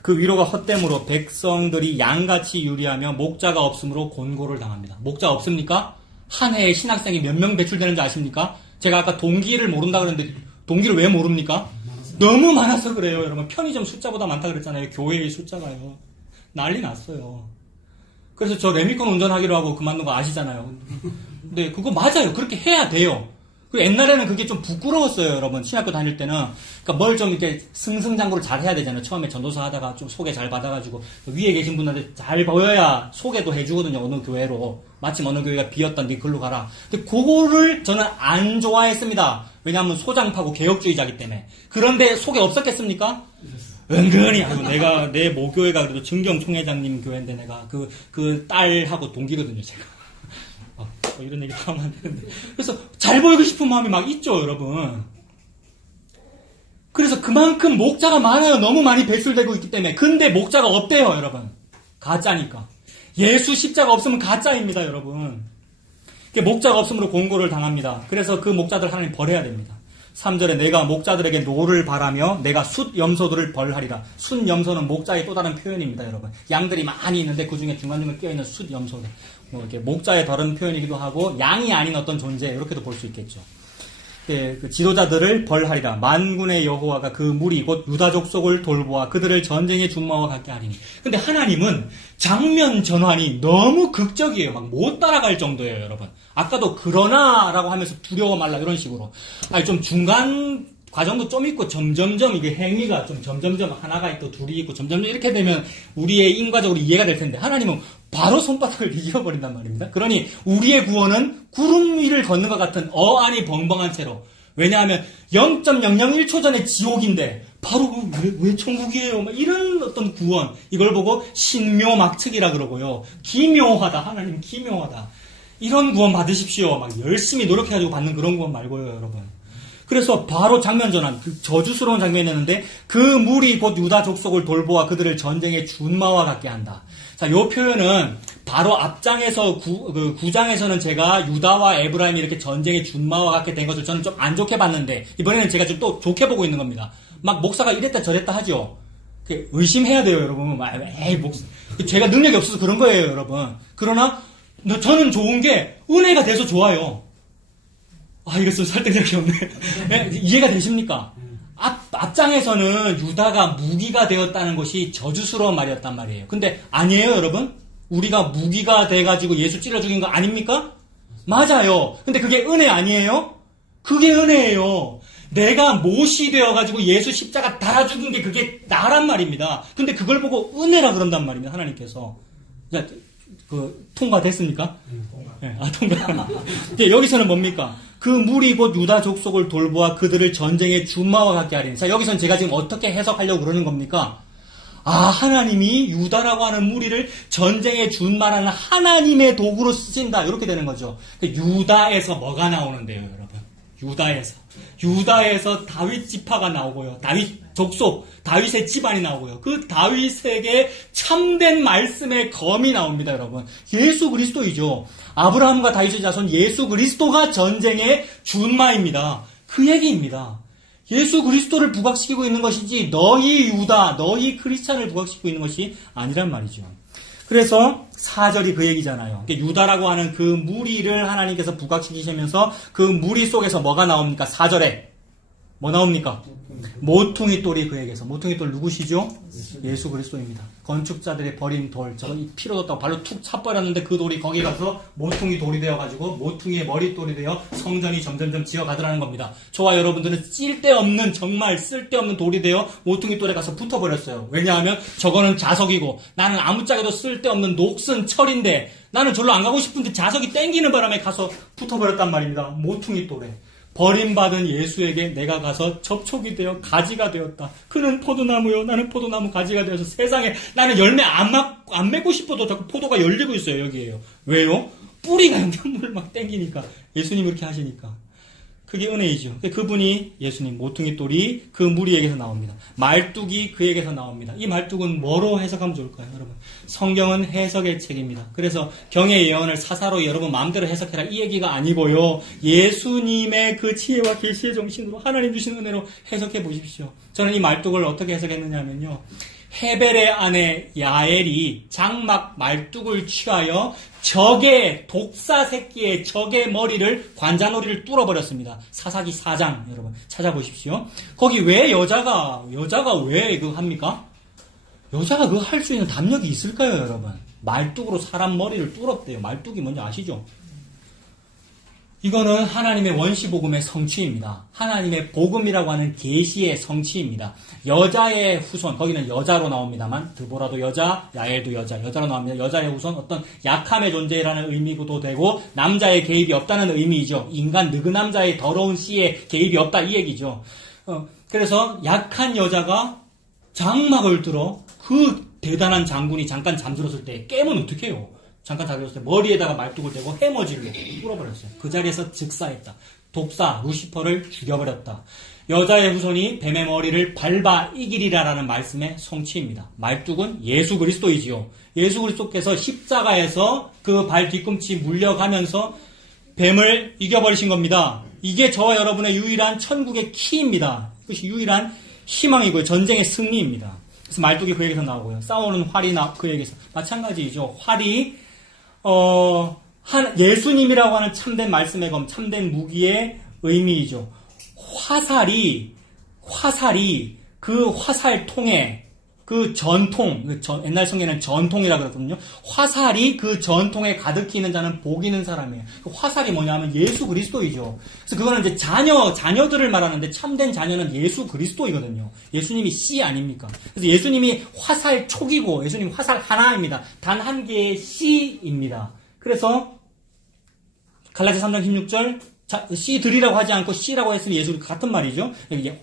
그 위로가 헛됨으로 백성들이 양같이 유리하며 목자가 없으므로 곤고를 당합니다. 목자 없습니까? 한 해에 신학생이 몇 명 배출되는지 아십니까? 제가 아까 동기를 모른다 그랬는데 동기를 왜 모릅니까? 너무 많아서 그래요. 여러분 편의점 숫자보다 많다 그랬잖아요. 교회의 숫자가요. 난리 났어요. 그래서 저 레미콘 운전하기로 하고 그만둔 거 아시잖아요. 근데 그거 맞아요. 그렇게 해야 돼요. 그 옛날에는 그게 좀 부끄러웠어요, 여러분. 신학교 다닐 때는. 그러니까 뭘 좀 이렇게 승승장구를 잘 해야 되잖아요. 처음에 전도사 하다가 좀 소개 잘 받아가지고 위에 계신 분한테 잘 보여야 소개도 해주거든요. 어느 교회로. 마침 어느 교회가 비었던데 글로 가라. 근데 그거를 저는 안 좋아했습니다. 왜냐하면 소장파고 개혁주의자이기 때문에. 그런데 소개 없었겠습니까? 은근히 하고 내가 내 모교회가 그래도 증경 총회장님 교회인데 내가 그 딸하고 동기거든요, 제가. 이런 얘기 하면 안 되는데. 그래서 잘 보이고 싶은 마음이 막 있죠, 여러분. 그래서 그만큼 목자가 많아요. 너무 많이 배출되고 있기 때문에. 근데 목자가 없대요, 여러분. 가짜니까. 예수 십자가 없으면 가짜입니다, 여러분. 목자가 없으므로 공고를 당합니다. 그래서 그 목자들 하나님 벌해야 됩니다. 3절에 내가 목자들에게 노를 바라며 내가 숫 염소들을 벌하리라. 숫 염소는 목자의 또 다른 표현입니다, 여러분. 양들이 많이 있는데 그 중에 중간중간 끼어있는 숫 염소들. 뭐 이렇게 목자의 다른 표현이기도 하고 양이 아닌 어떤 존재 이렇게도 볼 수 있겠죠. 네, 그 지도자들을 벌하리라. 만군의 여호와가 그 무리 곧 유다 족속을 돌보아 그들을 전쟁의 준마와 같게 하리니. 근데 하나님은 장면 전환이 너무 극적이에요. 막 못 따라갈 정도예요, 여러분. 아까도 그러나라고 하면서 두려워 말라 이런 식으로. 아니 좀 중간 과정도 좀 있고 점점점 이게 행위가 좀 점점점 하나가 있고 둘이 있고 점점점 이렇게 되면 우리의 인과적으로 이해가 될 텐데 하나님은 바로 손바닥을 뒤집어버린단 말입니다. 그러니 우리의 구원은 구름 위를 걷는 것 같은 어안이 벙벙한 채로. 왜냐하면 0.001초 전에 지옥인데 바로 왜 천국이에요? 막 이런 어떤 구원. 이걸 보고 신묘막측이라 그러고요. 기묘하다. 하나님 기묘하다. 이런 구원 받으십시오. 막 열심히 노력해가지고 받는 그런 구원 말고요, 여러분. 그래서 바로 장면 전환, 그 저주스러운 장면이었는데 그 무리 곧 유다 족속을 돌보아 그들을 전쟁의 준마와 같게 한다. 자, 요 표현은 바로 앞장에서 9장에서는 제가 유다와 에브라임이 이렇게 전쟁의 준마와 같게 된 것을 저는 좀 안 좋게 봤는데 이번에는 제가 좀 또 좋게 보고 있는 겁니다. 막 목사가 이랬다 저랬다 하죠. 의심해야 돼요, 여러분. 에이, 목사. 제가 능력이 없어서 그런 거예요, 여러분. 그러나 저는 좋은 게 은혜가 돼서 좋아요. 이것은 설득력이 없네. 네, 이해가 되십니까? 앞장에서는 유다가 무기가 되었다는 것이 저주스러운 말이었단 말이에요. 근데 아니에요, 여러분? 우리가 무기가 돼가지고 예수 찔러 죽인 거 아닙니까? 맞아요. 근데 그게 은혜 아니에요? 그게 은혜예요. 내가 못이 되어가지고 예수 십자가 달아 죽인 게 그게 나란 말입니다. 근데 그걸 보고 은혜라 그런단 말입니다, 하나님께서. 통과됐습니까? 네, 통과. 이제 여기서는 뭡니까? 그 무리 곧 유다 족속을 돌보아 그들을 전쟁의 준마와 같게 하리니. 자, 여기서는 제가 지금 어떻게 해석하려고 그러는 겁니까? 하나님이 유다라고 하는 무리를 전쟁에 준말하는 하나님의 도구로 쓰신다. 이렇게 되는 거죠. 유다에서 뭐가 나오는데요, 여러분? 유다에서 다윗 지파가 나오고요. 다윗 족속, 다윗의 집안이 나오고요. 그 다윗에게 참된 말씀의 검이 나옵니다, 여러분. 예수 그리스도이죠. 아브라함과 다윗의 자손 예수 그리스도가 전쟁의 준마입니다. 그 얘기입니다. 예수 그리스도를 부각시키고 있는 것이지 너희 유다, 너희 크리스찬을 부각시키고 있는 것이 아니란 말이죠. 그래서 4절이 그 얘기잖아요. 유다라고 하는 그 무리를 하나님께서 부각시키시면서 그 무리 속에서 뭐가 나옵니까? 4절에 뭐 나옵니까? 모퉁이 돌이 그에게서. 모퉁이 돌 누구시죠? 예수 그리스도입니다. 건축자들의 버린 돌, 저 피로 뒀다고 발로 툭 차버렸는데 그 돌이 거기 가서 모퉁이 돌이 되어가지고 모퉁이의 머릿돌이 되어 성전이 점점점 지어가더라는 겁니다. 저와 여러분들은 쓸데없는, 정말 쓸데없는 돌이 되어 모퉁이 돌에 가서 붙어버렸어요. 왜냐하면 저거는 자석이고 나는 아무짝에도 쓸데없는 녹슨 철인데 나는 절로 안 가고 싶은데 자석이 땡기는 바람에 가서 붙어버렸단 말입니다. 모퉁이 돌에. 버림받은 예수에게 내가 가서 접촉이 되어 가지가 되었다. 그는 포도나무요, 나는 포도나무 가지가 되어서 세상에 나는 열매 안 맺고 싶어도 자꾸 포도가 열리고 있어요. 여기에요. 왜요? 뿌리가 영양분을 막 땡기니까. 예수님이 그렇게 하시니까. 그게 은혜이죠. 그분이 예수님, 모퉁이 돌이 그 무리에게서 나옵니다. 말뚝이 그에게서 나옵니다. 이 말뚝은 뭐로 해석하면 좋을까요, 여러분? 성경은 해석의 책입니다. 그래서 경의 예언을 사사로 여러분 마음대로 해석해라 이 얘기가 아니고요. 예수님의 그 지혜와 계시의 정신으로 하나님 주신 은혜로 해석해 보십시오. 저는 이 말뚝을 어떻게 해석했느냐면요. 헤벨의 아내 야엘이 장막 말뚝을 취하여 적의 독사 새끼의 적의 머리를 관자놀이를 뚫어버렸습니다. 사사기 4장 여러분 찾아보십시오. 거기 왜 여자가 왜 그거 합니까? 여자가 그거 할 수 있는 담력이 있을까요, 여러분? 말뚝으로 사람 머리를 뚫었대요. 말뚝이 뭔지 아시죠? 이거는 하나님의 원시복음의 성취입니다. 하나님의 복음이라고 하는 계시의 성취입니다. 여자의 후손, 거기는 여자로 나옵니다만 드보라도 여자, 야엘도 여자로 나옵니다. 여자의 후손, 어떤 약함의 존재라는 의미도 되고 남자의 개입이 없다는 의미이죠. 인간 느그남자의 더러운 씨에 개입이 없다 이 얘기죠. 그래서 약한 여자가 장막을 들어 그 대단한 장군이 잠깐 잠들었을 때 깨면 어떻게 해요? 잠깐 잠들었을 때 머리에다가 말뚝을 대고 해머질로 뚫어버렸어요. 그 자리에서 즉사했다. 독사 루시퍼를 죽여버렸다. 여자의 후손이 뱀의 머리를 밟아 이기리라라는 말씀의 성취입니다. 말뚝은 예수 그리스도이지요. 예수 그리스도께서 십자가에서 그 발 뒤꿈치 물려가면서 뱀을 이겨버리신 겁니다. 이게 저와 여러분의 유일한 천국의 키입니다. 그것이 유일한 희망이고요. 전쟁의 승리입니다. 그래서 말뚝이 그에게서 나오고요. 싸우는 활이 그에게서. 마찬가지이죠. 활이 예수님이라고 하는 참된 말씀의 검, 참된 무기의 의미이죠. 화살이 그 화살통에 그 전통, 옛날 성경에는 전통이라고 그러거든요. 화살이 그 전통에 가득히 있는 자는 복 있는 사람이에요. 그 화살이 뭐냐면 예수 그리스도이죠. 그래서 그거는 이제 자녀들을 말하는데 참된 자녀는 예수 그리스도이거든요. 예수님이 씨 아닙니까? 그래서 예수님이 화살 촉이고 예수님 화살 하나입니다. 단 한 개의 씨입니다. 그래서 갈라디아 3장 16절 씨들이라고 하지 않고 씨라고 했으니 예수님 같은 말이죠.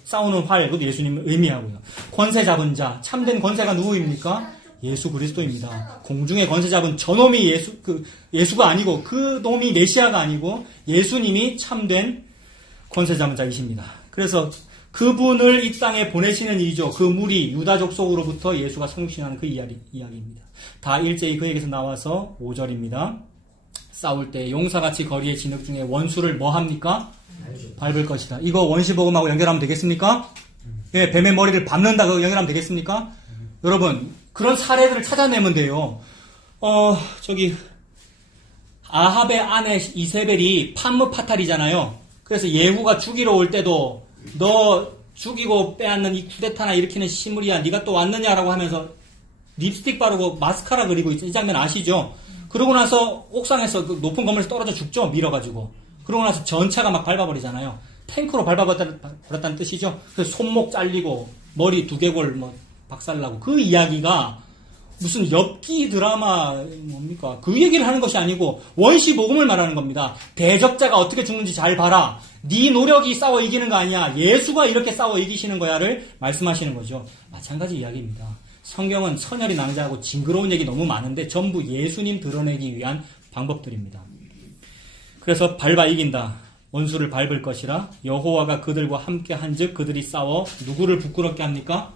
싸우는 활, 그것도 예수님을 의미하고요. 권세 잡은 자, 참된 권세가 누구입니까? 예수 그리스도입니다. 공중의 권세 잡은 저놈이 예수가 아니고 그 놈이 메시아가 아니고 예수님이 참된 권세 잡은 자이십니다. 그래서 그분을 이 땅에 보내시는 일이죠. 그 무리 유다족 속으로부터 예수가 성육신하는 그 이야기입니다. 다 일제히 그에게서 나와서 5절입니다. 싸울 때 용사같이 거리의 진흙 중에 원수를 뭐 합니까? 밟을 것이다. 이거 원시복음하고 연결하면 되겠습니까? 예, 뱀의 머리를 밟는다 그거 연결하면 되겠습니까? 여러분 그런 사례들을 찾아내면 돼요. 아합의 아내 이세벨이 판무파탈이잖아요. 그래서 예후가 죽이러 올 때도 너 죽이고 빼앗는 이 쿠데타나 일으키는 시므리야 네가 또 왔느냐라고 하면서 립스틱 바르고 마스카라 그리고 있죠. 이 장면 아시죠? 그러고 나서 옥상에서 그 높은 건물에서 떨어져 죽죠. 밀어가지고. 그러고 나서 전차가 막 밟아버리잖아요. 탱크로 밟아버렸다는 뜻이죠. 그래서 손목 잘리고 머리 두개골 박살나고 그 이야기가 무슨 엽기 드라마 뭡니까? 그 얘기를 하는 것이 아니고 원시 복음을 말하는 겁니다. 대적자가 어떻게 죽는지 잘 봐라. 네 노력이 싸워 이기는 거 아니야. 예수가 이렇게 싸워 이기시는 거야를 말씀하시는 거죠. 마찬가지 이야기입니다. 성경은 선열이 낭자하고 징그러운 얘기 너무 많은데 전부 예수님 드러내기 위한 방법들입니다. 그래서 밟아 이긴다. 원수를 밟을 것이라. 여호와가 그들과 함께 한즉 그들이 싸워 누구를 부끄럽게 합니까?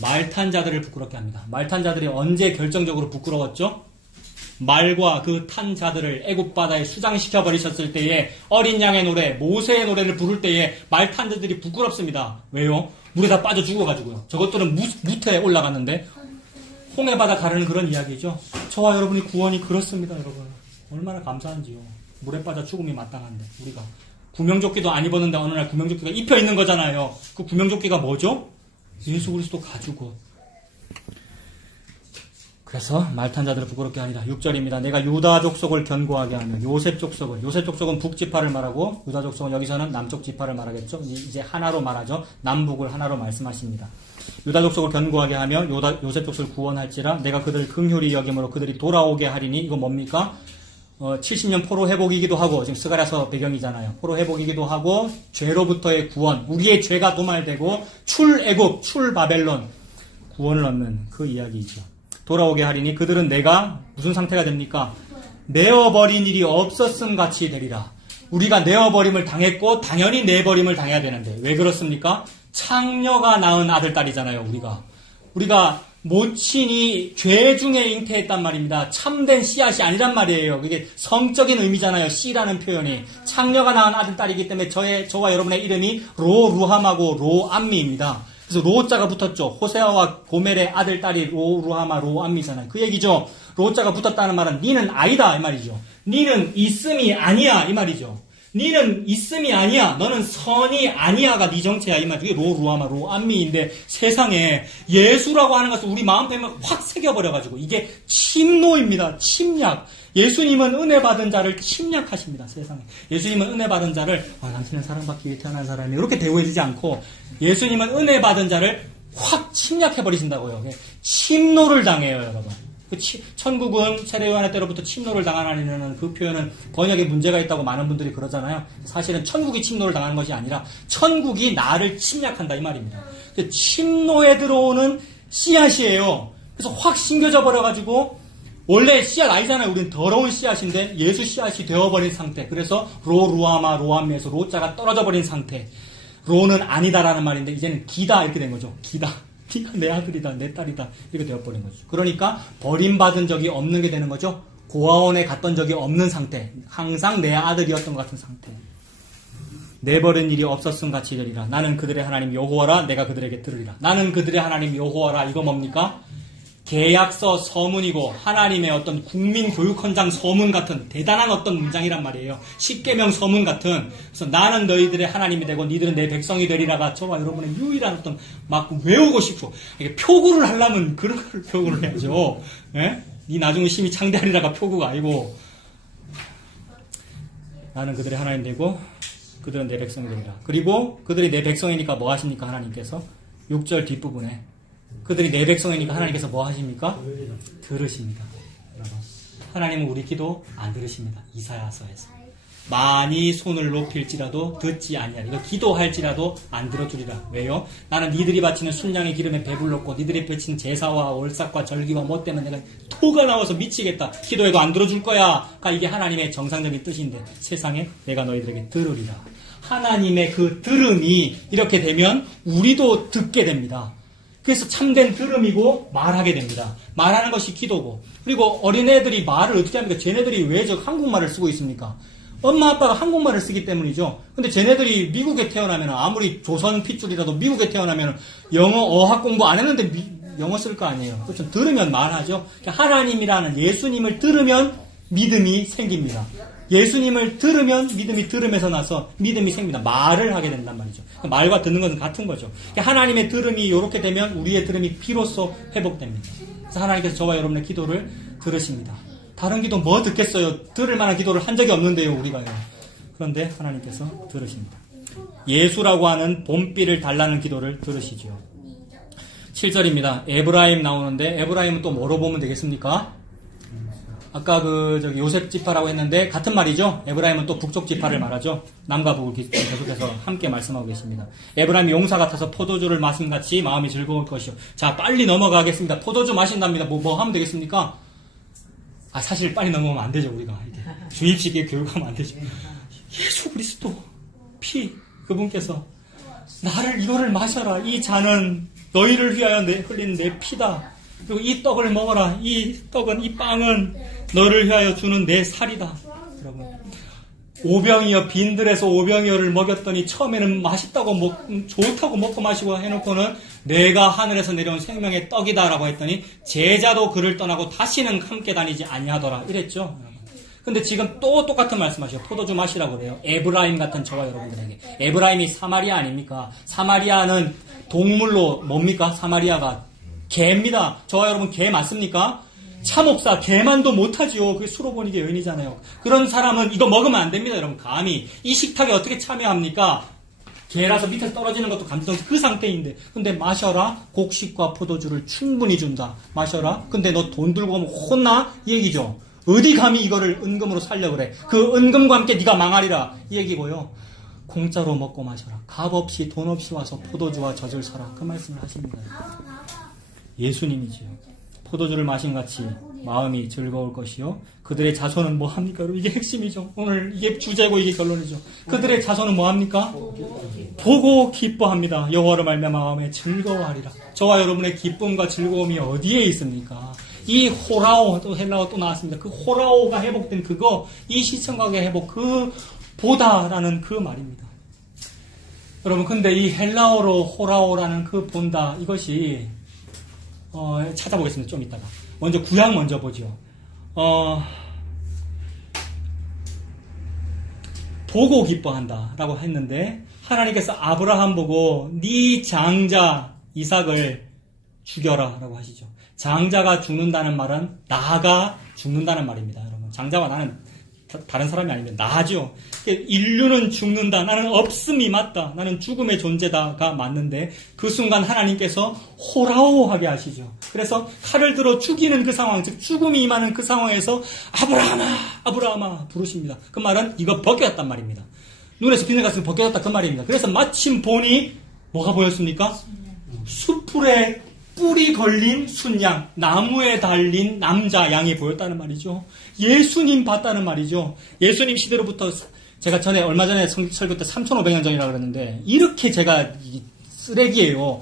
말탄 자들을 부끄럽게 합니다. 말탄 자들이 언제 결정적으로 부끄러웠죠? 말과 그 탄 자들을 애굽 바다에 수장시켜 버리셨을 때에 어린 양의 노래, 모세의 노래를 부를 때에 말탄 자들이 부끄럽습니다. 왜요? 물에 다 빠져 죽어가지고요. 저것들은 무태에 올라갔는데 홍해 바다 가르는 그런 이야기죠. 저와 여러분이 구원이 그렇습니다, 여러분. 얼마나 감사한지요. 물에 빠져 죽음이 마땅한데 우리가 구명조끼도 안 입었는데 어느 날 구명조끼가 입혀 있는 거잖아요. 그 구명조끼가 뭐죠? 예수 그리스도 가지고. 그래서 말탄 자들을 부끄럽게 하니라. 6절입니다. 내가 유다 족속을 견고하게 하며 요셉 족속은 북지파를 말하고 유다 족속은 여기서는 남쪽 지파를 말하겠죠. 이제 하나로 말하죠. 남북을 하나로 말씀하십니다. 유다 족속을 견고하게 하며 요셉 족속을 구원할지라. 내가 그들을 긍휼히 여김으로 그들이 돌아오게 하리니. 이거 뭡니까? 70년 포로 회복이기도 하고, 지금 스가랴서 배경이잖아요. 포로 회복이기도 하고, 죄로부터의 구원, 우리의 죄가 도말되고 출애굽, 출바벨론 구원을 얻는 그 이야기이죠. 돌아오게 하리니 그들은 내가 무슨 상태가 됩니까? 내어버린 일이 없었음 같이 되리라. 우리가 내어버림을 당했고 당연히 내버림을 당해야 되는데 왜 그렇습니까? 창녀가 낳은 아들 딸이잖아요. 우리가 모친이 죄 중에 잉태했단 말입니다. 참된 씨앗이 아니란 말이에요. 그게 성적인 의미잖아요. 씨라는 표현이. 창녀가 낳은 아들 딸이기 때문에 저와 여러분의 이름이 로루함하고 로암미입니다. 그래서 로자가 붙었죠. 호세아와 고멜의 아들 딸이 로루하마 로암미잖아요. 그 얘기죠. 로자가 붙었다는 말은 니는 아니다 이 말이죠. 니는 있음이 아니야 이 말이죠. 니는 있음이 아니야. 너는 선이 아니야가 네 정체야 이 말이죠. 이게 로루하마 로암미인데 세상에 예수라고 하는 것을 우리 마음 펴면 확 새겨버려가지고 이게 침노입니다. 침략. 예수님은 은혜 받은 자를 침략하십니다. 세상에. 예수님은 은혜 받은 자를 당신은 사랑받기 위해 태어난 사람이 이렇게 대우해주지 않고 예수님은 은혜 받은 자를 확 침략해버리신다고요. 침노를 당해요, 여러분. 천국은 세례요한의 때로부터 침노를 당하나니라는 그 표현은 번역에 문제가 있다고 많은 분들이 그러잖아요. 사실은 천국이 침노를 당하는 것이 아니라 천국이 나를 침략한다 이 말입니다. 침노에 들어오는 씨앗이에요. 그래서 확 심겨져 버려가지고 원래 씨앗 아니잖아요. 우리는 더러운 씨앗인데 예수 씨앗이 되어버린 상태. 그래서 로루아마 로암미에서 로자가 떨어져 버린 상태. 로는 아니다라는 말인데 이제는 기다 이렇게 된 거죠. 기다. 네가 내 아들이다, 내 딸이다 이렇게 되어버린 거죠. 그러니까 버림받은 적이 없는 게 되는 거죠. 고아원에 갔던 적이 없는 상태. 항상 내 아들이었던 것 같은 상태. 내버린 일이 없었음 같이 되리라. 나는 그들의 하나님 여호와라. 내가 그들에게 들으리라. 나는 그들의 하나님 여호와라. 이거 뭡니까? 계약서 서문이고 하나님의 어떤 국민교육헌장 서문 같은 대단한 어떤 문장이란 말이에요. 십계명 서문 같은. 그래서 나는 너희들의 하나님이 되고 니들은 내 백성이 되리라가 저와 여러분의 유일한 어떤 막 외우고 싶고 이게 표구를 하려면 그런 걸 표구를 해야죠. 예? 니 나중에 심히 창대하리라가 표구가 아니고 나는 그들의 하나님 되고 그들은 내 백성이 되리라. 그리고 그들이 내 백성이니까 뭐 하십니까? 하나님께서 6절 뒷부분에 그들이 내 백성이니까 하나님께서 뭐 하십니까? 들으십니다. 하나님은 우리 기도 안 들으십니다. 이사야서에서. 많이 손을 높일지라도 듣지 아니하리. 이거 기도할지라도 안 들어주리라. 왜요? 나는 니들이 바치는 순양의 기름에 배불렀고 니들이 바치는 제사와 월삭과 절기와 뭐 때문에 내가 토가 나와서 미치겠다. 기도해도 안 들어줄 거야. 이게 하나님의 정상적인 뜻인데 세상에 내가 너희들에게 들으리라. 하나님의 그 들음이 이렇게 되면 우리도 듣게 됩니다. 그래서 참된 들음이고 말하게 됩니다. 말하는 것이 기도고. 그리고 어린애들이 말을 어떻게 합니까? 쟤네들이 왜 저 한국말을 쓰고 있습니까? 엄마 아빠가 한국말을 쓰기 때문이죠. 근데 쟤네들이 미국에 태어나면 아무리 조선 핏줄이라도 미국에 태어나면 영어 어학 공부 안 했는데 영어 쓸 거 아니에요. 그렇죠? 들으면 말하죠. 하나님이라는 예수님을 들으면 믿음이 생깁니다. 예수님을 들으면 믿음이 들음에서 나서 믿음이 생깁니다. 말을 하게 된단 말이죠. 말과 듣는 것은 같은 거죠. 하나님의 들음이 이렇게 되면 우리의 들음이 비로소 회복됩니다. 그래서 하나님께서 저와 여러분의 기도를 들으십니다. 다른 기도 뭐 듣겠어요? 들을 만한 기도를 한 적이 없는데요, 우리가요. 그런데 하나님께서 들으십니다. 예수라고 하는 봄비를 달라는 기도를 들으시지요. 7절입니다. 에브라임 나오는데 에브라임은 또 뭐로 보면 되겠습니까? 아까 요셉 지파라고 했는데 같은 말이죠. 에브라임은 또 북쪽 지파를 말하죠. 남과 북을 계속해서 함께 말씀하고 계십니다. 에브라임이 용사 같아서 포도주를 마심같이 마음이 즐거울 것이요. 자, 빨리 넘어가겠습니다. 포도주 마신답니다. 뭐 하면 되겠습니까? 사실 빨리 넘어가면 안 되죠, 우리가. 주입식에 교육하면 안 되죠. 예수 그리스도 피, 그분께서 나를 이거를 마셔라. 이 잔은 너희를 위하여 흘린 내 피다. 그리고 이 떡을 먹어라. 이 떡은, 이 빵은 너를 위하여 주는 내 살이다. 여러분, 오병이어, 빈들에서 오병이어를 먹였더니 처음에는 맛있다고 좋다고 먹고 마시고 해놓고는 내가 하늘에서 내려온 생명의 떡이다라고 했더니 제자도 그를 떠나고 다시는 함께 다니지 아니하더라 이랬죠. 근데 지금 또 똑같은 말씀하셔요. 포도주 마시라고 그래요. 에브라임 같은 저와 여러분들에게. 에브라임이 사마리아 아닙니까? 사마리아는 동물로 뭡니까? 사마리아가 개입니다. 저와 여러분 개 맞습니까? 참옥사 개만도 못하지요. 그게 수로보니게 여인이잖아요. 그런 사람은 이거 먹으면 안 됩니다. 여러분 감히 이 식탁에 어떻게 참여합니까? 개라서 밑에서 떨어지는 것도 감정 그 상태인데 근데 마셔라. 곡식과 포도주를 충분히 준다. 마셔라. 근데 너 돈 들고 오면 혼나? 이 얘기죠. 어디 감히 이거를 은금으로 살려 그래. 그 은금과 함께 네가 망하리라 이 얘기고요. 공짜로 먹고 마셔라. 값 없이 돈 없이 와서 포도주와 젖을 사라. 그 말씀을 하십니다. 예수님이지요. 포도주를 마신 같이 마음이 즐거울 것이요. 그들의 자손은 뭐합니까? 이게 핵심이죠. 오늘 이게 주제고 이게 결론이죠. 그들의 자손은 뭐합니까? 보고 기뻐합니다. 여호와로 말미암아 마음에 즐거워하리라. 저와 여러분의 기쁨과 즐거움이 어디에 있습니까? 이 호라오, 또 헬라어 또 나왔습니다. 그 호라오가 회복된 그거, 이 시청각의 회복, 그 보다라는 그 말입니다. 여러분, 근데 이 헬라어로 호라오라는 그 본다, 이것이 찾아보겠습니다. 좀 이따가. 먼저 구약 먼저 보죠. 보고 기뻐한다라고 했는데 하나님께서 아브라함 보고 네 장자 이삭을 죽여라라고 하시죠. 장자가 죽는다는 말은 나가 죽는다는 말입니다. 여러분, 장자와 나는 다른 사람이 아닙니다. 나죠. 인류는 죽는다. 나는 없음이 맞다. 나는 죽음의 존재다가 맞는데 그 순간 하나님께서 호라오하게 하시죠. 그래서 칼을 들어 죽이는 그 상황, 즉 죽음이 임하는 그 상황에서 아브라함아, 아브라함아 부르십니다. 그 말은 이거 벗겨졌단 말입니다. 눈에서 비늘 같은 거 벗겨졌다 그 말입니다. 그래서 마침 보니 뭐가 보였습니까? 수풀에 뿔이 걸린 순양, 나무에 달린 남자 양이 보였다는 말이죠. 예수님 봤다는 말이죠. 예수님 시대로부터 제가 얼마 전에 설교 때 3,500년 전이라고 그랬는데 이렇게 제가 쓰레기예요.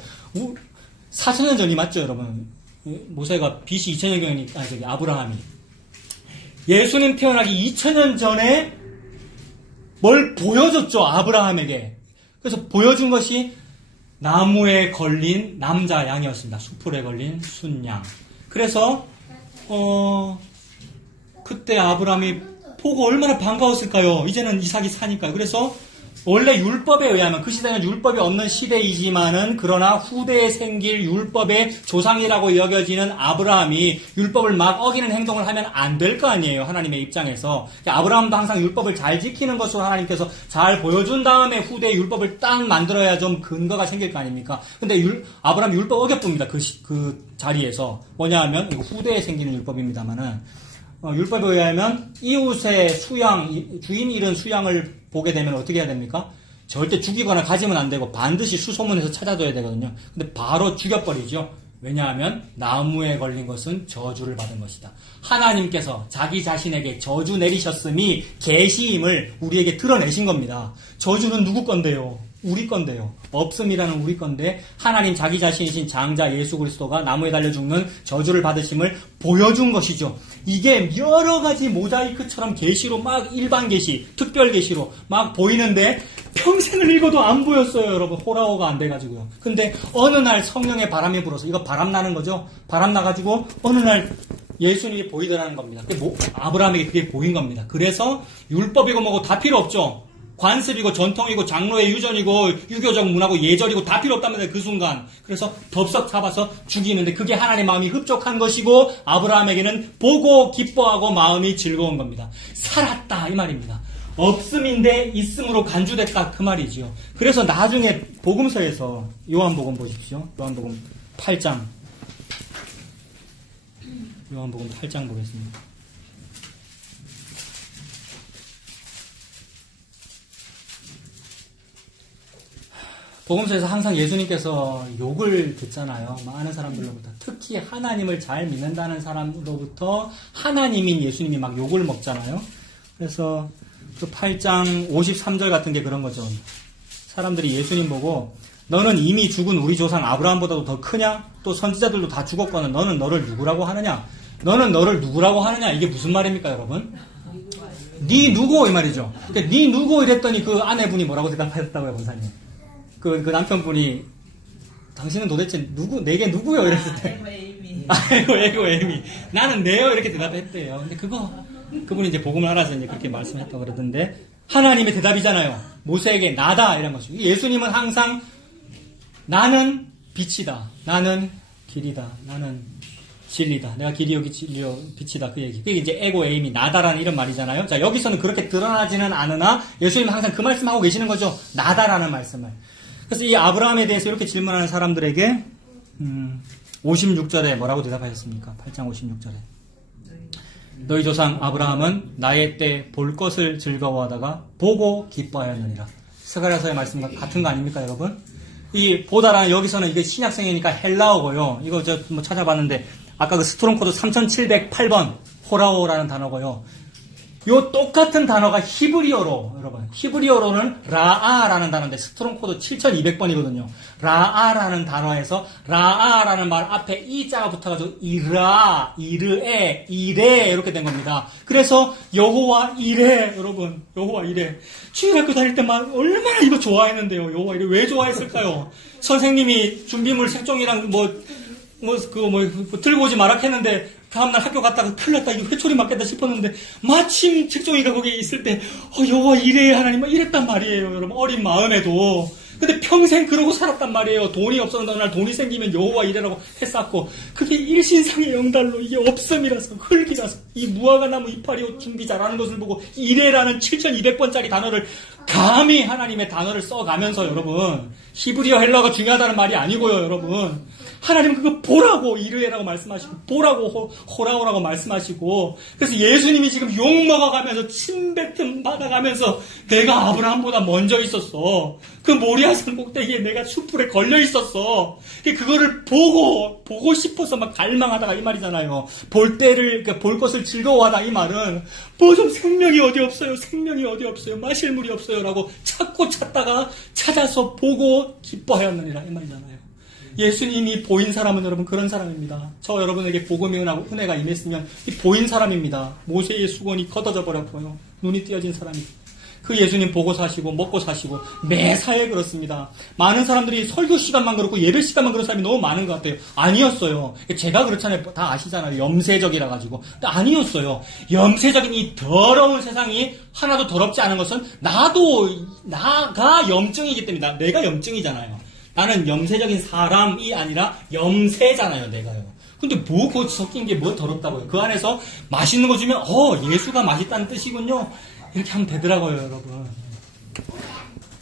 4,000년 전이 맞죠, 여러분? 모세가 BC 2,000년경이니까 아브라함이 예수님 태어나기 2,000년 전에 뭘 보여줬죠, 아브라함에게. 그래서 보여준 것이 나무에 걸린 남자 양이었습니다. 수풀에 걸린 순양. 그래서 그때 아브라함이 보고 얼마나 반가웠을까요? 이제는 이삭이 사니까요. 그래서 원래 율법에 의하면 그 시대는 율법이 없는 시대이지만은 그러나 후대에 생길 율법의 조상이라고 여겨지는 아브라함이 율법을 막 어기는 행동을 하면 안 될 거 아니에요. 하나님의 입장에서. 아브라함도 항상 율법을 잘 지키는 것으로 하나님께서 잘 보여준 다음에 후대의 율법을 딱 만들어야 좀 근거가 생길 거 아닙니까? 근데 아브라함이 율법 어겼습니다. 그 자리에서. 뭐냐 하면 이거 후대에 생기는 율법입니다만은 율법에 의하면 이웃의 수양, 주인 잃은 수양을 보게 되면 어떻게 해야 됩니까? 절대 죽이거나 가지면 안 되고 반드시 수소문해서 찾아둬야 되거든요. 근데 바로 죽여버리죠. 왜냐하면 나무에 걸린 것은 저주를 받은 것이다. 하나님께서 자기 자신에게 저주 내리셨음이 계시임을 우리에게 드러내신 겁니다. 저주는 누구 건데요? 우리 건데요. 없음이라는 우리 건데 하나님 자기 자신이신 장자 예수 그리스도가 나무에 달려 죽는 저주를 받으심을 보여준 것이죠. 이게 여러 가지 모자이크처럼 계시로 막 일반 계시, 특별 계시로 막 보이는데 평생을 읽어도 안 보였어요, 여러분. 호라호가 안 돼가지고요. 근데 어느 날 성령의 바람이 불어서 이거 바람 나는 거죠. 바람 나가지고 어느 날 예수님이 보이더라는 겁니다. 아브라함에게 그게 보인 겁니다. 그래서 율법이고 뭐고 다 필요 없죠. 관습이고 전통이고 장로의 유전이고 유교적 문화고 예절이고 다 필요 없답니다. 그 순간. 그래서 덥석 잡아서 죽이는데 그게 하나님의 마음이 흡족한 것이고 아브라함에게는 보고 기뻐하고 마음이 즐거운 겁니다. 살았다 이 말입니다. 없음인데 있음으로 간주됐다 그 말이죠. 그래서 나중에 복음서에서 요한복음 보십시오. 요한복음 8장. 요한복음 8장 보겠습니다. 복음서에서 항상 예수님께서 욕을 듣잖아요. 많은 사람들로부터. 특히 하나님을 잘 믿는다는 사람으로부터 하나님인 예수님이 막 욕을 먹잖아요. 그래서 그 8장 53절 같은 게 그런 거죠. 사람들이 예수님 보고 너는 이미 죽은 우리 조상 아브라함보다도 더 크냐? 또 선지자들도 다 죽었거든. 너는 너를 누구라고 하느냐? 너는 너를 누구라고 하느냐? 이게 무슨 말입니까, 여러분? 네 누구? 이 말이죠. 그러니까 네 누구? 이랬더니 그 아내분이 뭐라고 대답하셨다고요, 권사님? 그 남편분이 당신은 도대체 누구? 내게 누구요? 이랬을 때 아이고 에이미 나는 네요 이렇게 대답했대요. 근데 그분이 이제 복음을 알아서 이제 그렇게 말씀했다고 그러던데 하나님의 대답이잖아요. 모세에게 나다 이런 거죠. 예수님은 항상 나는 빛이다. 나는 길이다. 나는 진리다. 내가 길이요 진리요 빛이다. 그 얘기. 그게 이제 에고 에임이 나다라는 이런 말이잖아요. 자, 여기서는 그렇게 드러나지는 않으나 예수님은 항상 그 말씀하고 계시는 거죠. 나다라는 말씀을. 그래서 이 아브라함에 대해서 이렇게 질문하는 사람들에게 56절에 뭐라고 대답하셨습니까? 8장 56절에 너희 조상 아브라함은 나의 때 볼 것을 즐거워하다가 보고 기뻐하였느니라. 스가랴서의 말씀과 같은 거 아닙니까, 여러분? 이 보다라는 여기서는 이게 신약성이니까 헬라어고요. 이거 저 뭐 찾아봤는데 아까 그 스트롱 코드 3708번 호라오라는 단어고요. 요 똑같은 단어가 히브리어로, 여러분. 히브리어로는 라아라는 단어인데 스트롱 코드 7200번이거든요. 라아라는 단어에서 라아라는 말 앞에 이자가 붙어가지고 이라, 이르에, 이레 이렇게 된 겁니다. 그래서 여호와 이레, 여러분. 여호와 이레. 주일학교 다닐 때 막 얼마나 이거 좋아했는데요. 여호와 이레 왜 좋아했을까요? 선생님이 준비물 색종이랑 들고 오지 마라 했는데 다음날 학교 갔다가 큰일 났다, 이거 회초리 맞겠다 싶었는데, 마침 책종이가 거기 있을 때, 여호와 이래, 하나님, 이랬단 말이에요, 여러분. 어린 마음에도. 근데 평생 그러고 살았단 말이에요. 돈이 없었는데, 어느 날 돈이 생기면 여호와 이래라고 했었고, 그게 일신상의 영달로 이게 없음이라서, 흙이라서, 이 무화과 나무 이파리 준비 잘하는 것을 보고, 이래라는 7200번짜리 단어를 감히 하나님의 단어를 써가면서, 여러분, 히브리어 헬라어가 중요하다는 말이 아니고요, 여러분. 하나님은 그거 보라고 이르해라고 말씀하시고 보라고 호라오라고 말씀하시고 그래서 예수님이 지금 욕먹어가면서 침뱉음 받아가면서 내가 아브라함보다 먼저 있었어. 그 모리아산 꼭대기에 내가 숯불에 걸려 있었어. 그거를 보고 싶어서 막 갈망하다가 이 말이잖아요. 볼 것을 즐거워하다 이 말은 뭐 좀 생명이 어디 없어요. 생명이 어디 없어요. 마실 물이 없어요. 라고 찾다가 찾아서 보고 기뻐하였느니라 이 말이잖아요. 예수님이 보인 사람은 여러분 그런 사람입니다. 저 여러분에게 복음의 은혜가 임했으면 이 보인 사람입니다. 모세의 수건이 걷어져 버렸고요. 눈이 띄어진 사람이. 그 예수님 보고 사시고 먹고 사시고 매사에 그렇습니다. 많은 사람들이 설교 시간만 그렇고 예배 시간만 그런 사람이 너무 많은 것 같아요. 아니었어요. 제가 그렇잖아요. 다 아시잖아요. 염세적이라 가지고. 근데 아니었어요. 염세적인 이 더러운 세상이 하나도 더럽지 않은 것은 나가 염증이기 때문이다. 내가 염증이잖아요. 나는 염세적인 사람이 아니라 염세잖아요, 내가요. 근데 그 섞인 게 뭐 더럽다고요? 그 안에서 맛있는 거 주면, 예수가 맛있다는 뜻이군요. 이렇게 하면 되더라고요, 여러분.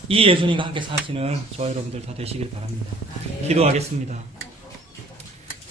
이 예수님과 함께 사시는 저 여러분들 다 되시길 바랍니다. 기도하겠습니다.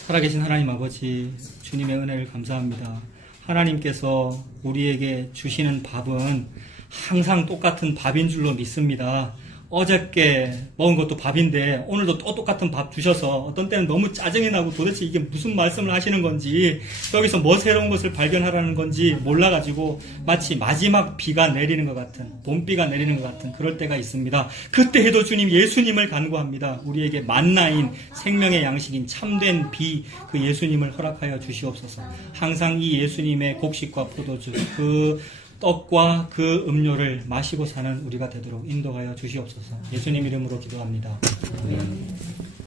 살아계신 하나님 아버지, 주님의 은혜를 감사합니다. 하나님께서 우리에게 주시는 밥은 항상 똑같은 밥인 줄로 믿습니다. 어저께 먹은 것도 밥인데 오늘도 또 똑같은 밥 주셔서 어떤 때는 너무 짜증이 나고 도대체 이게 무슨 말씀을 하시는 건지 여기서 뭐 새로운 것을 발견하라는 건지 몰라가지고 마치 마지막 비가 내리는 것 같은 봄비가 내리는 것 같은 그럴 때가 있습니다. 그때에도 주님 예수님을 간구합니다. 우리에게 만나인 생명의 양식인 참된 비 그 예수님을 허락하여 주시옵소서. 항상 이 예수님의 곡식과 포도주 그 떡과 그 음료를 마시고 사는 우리가 되도록 인도하여 주시옵소서. 예수님 이름으로 기도합니다. 아멘.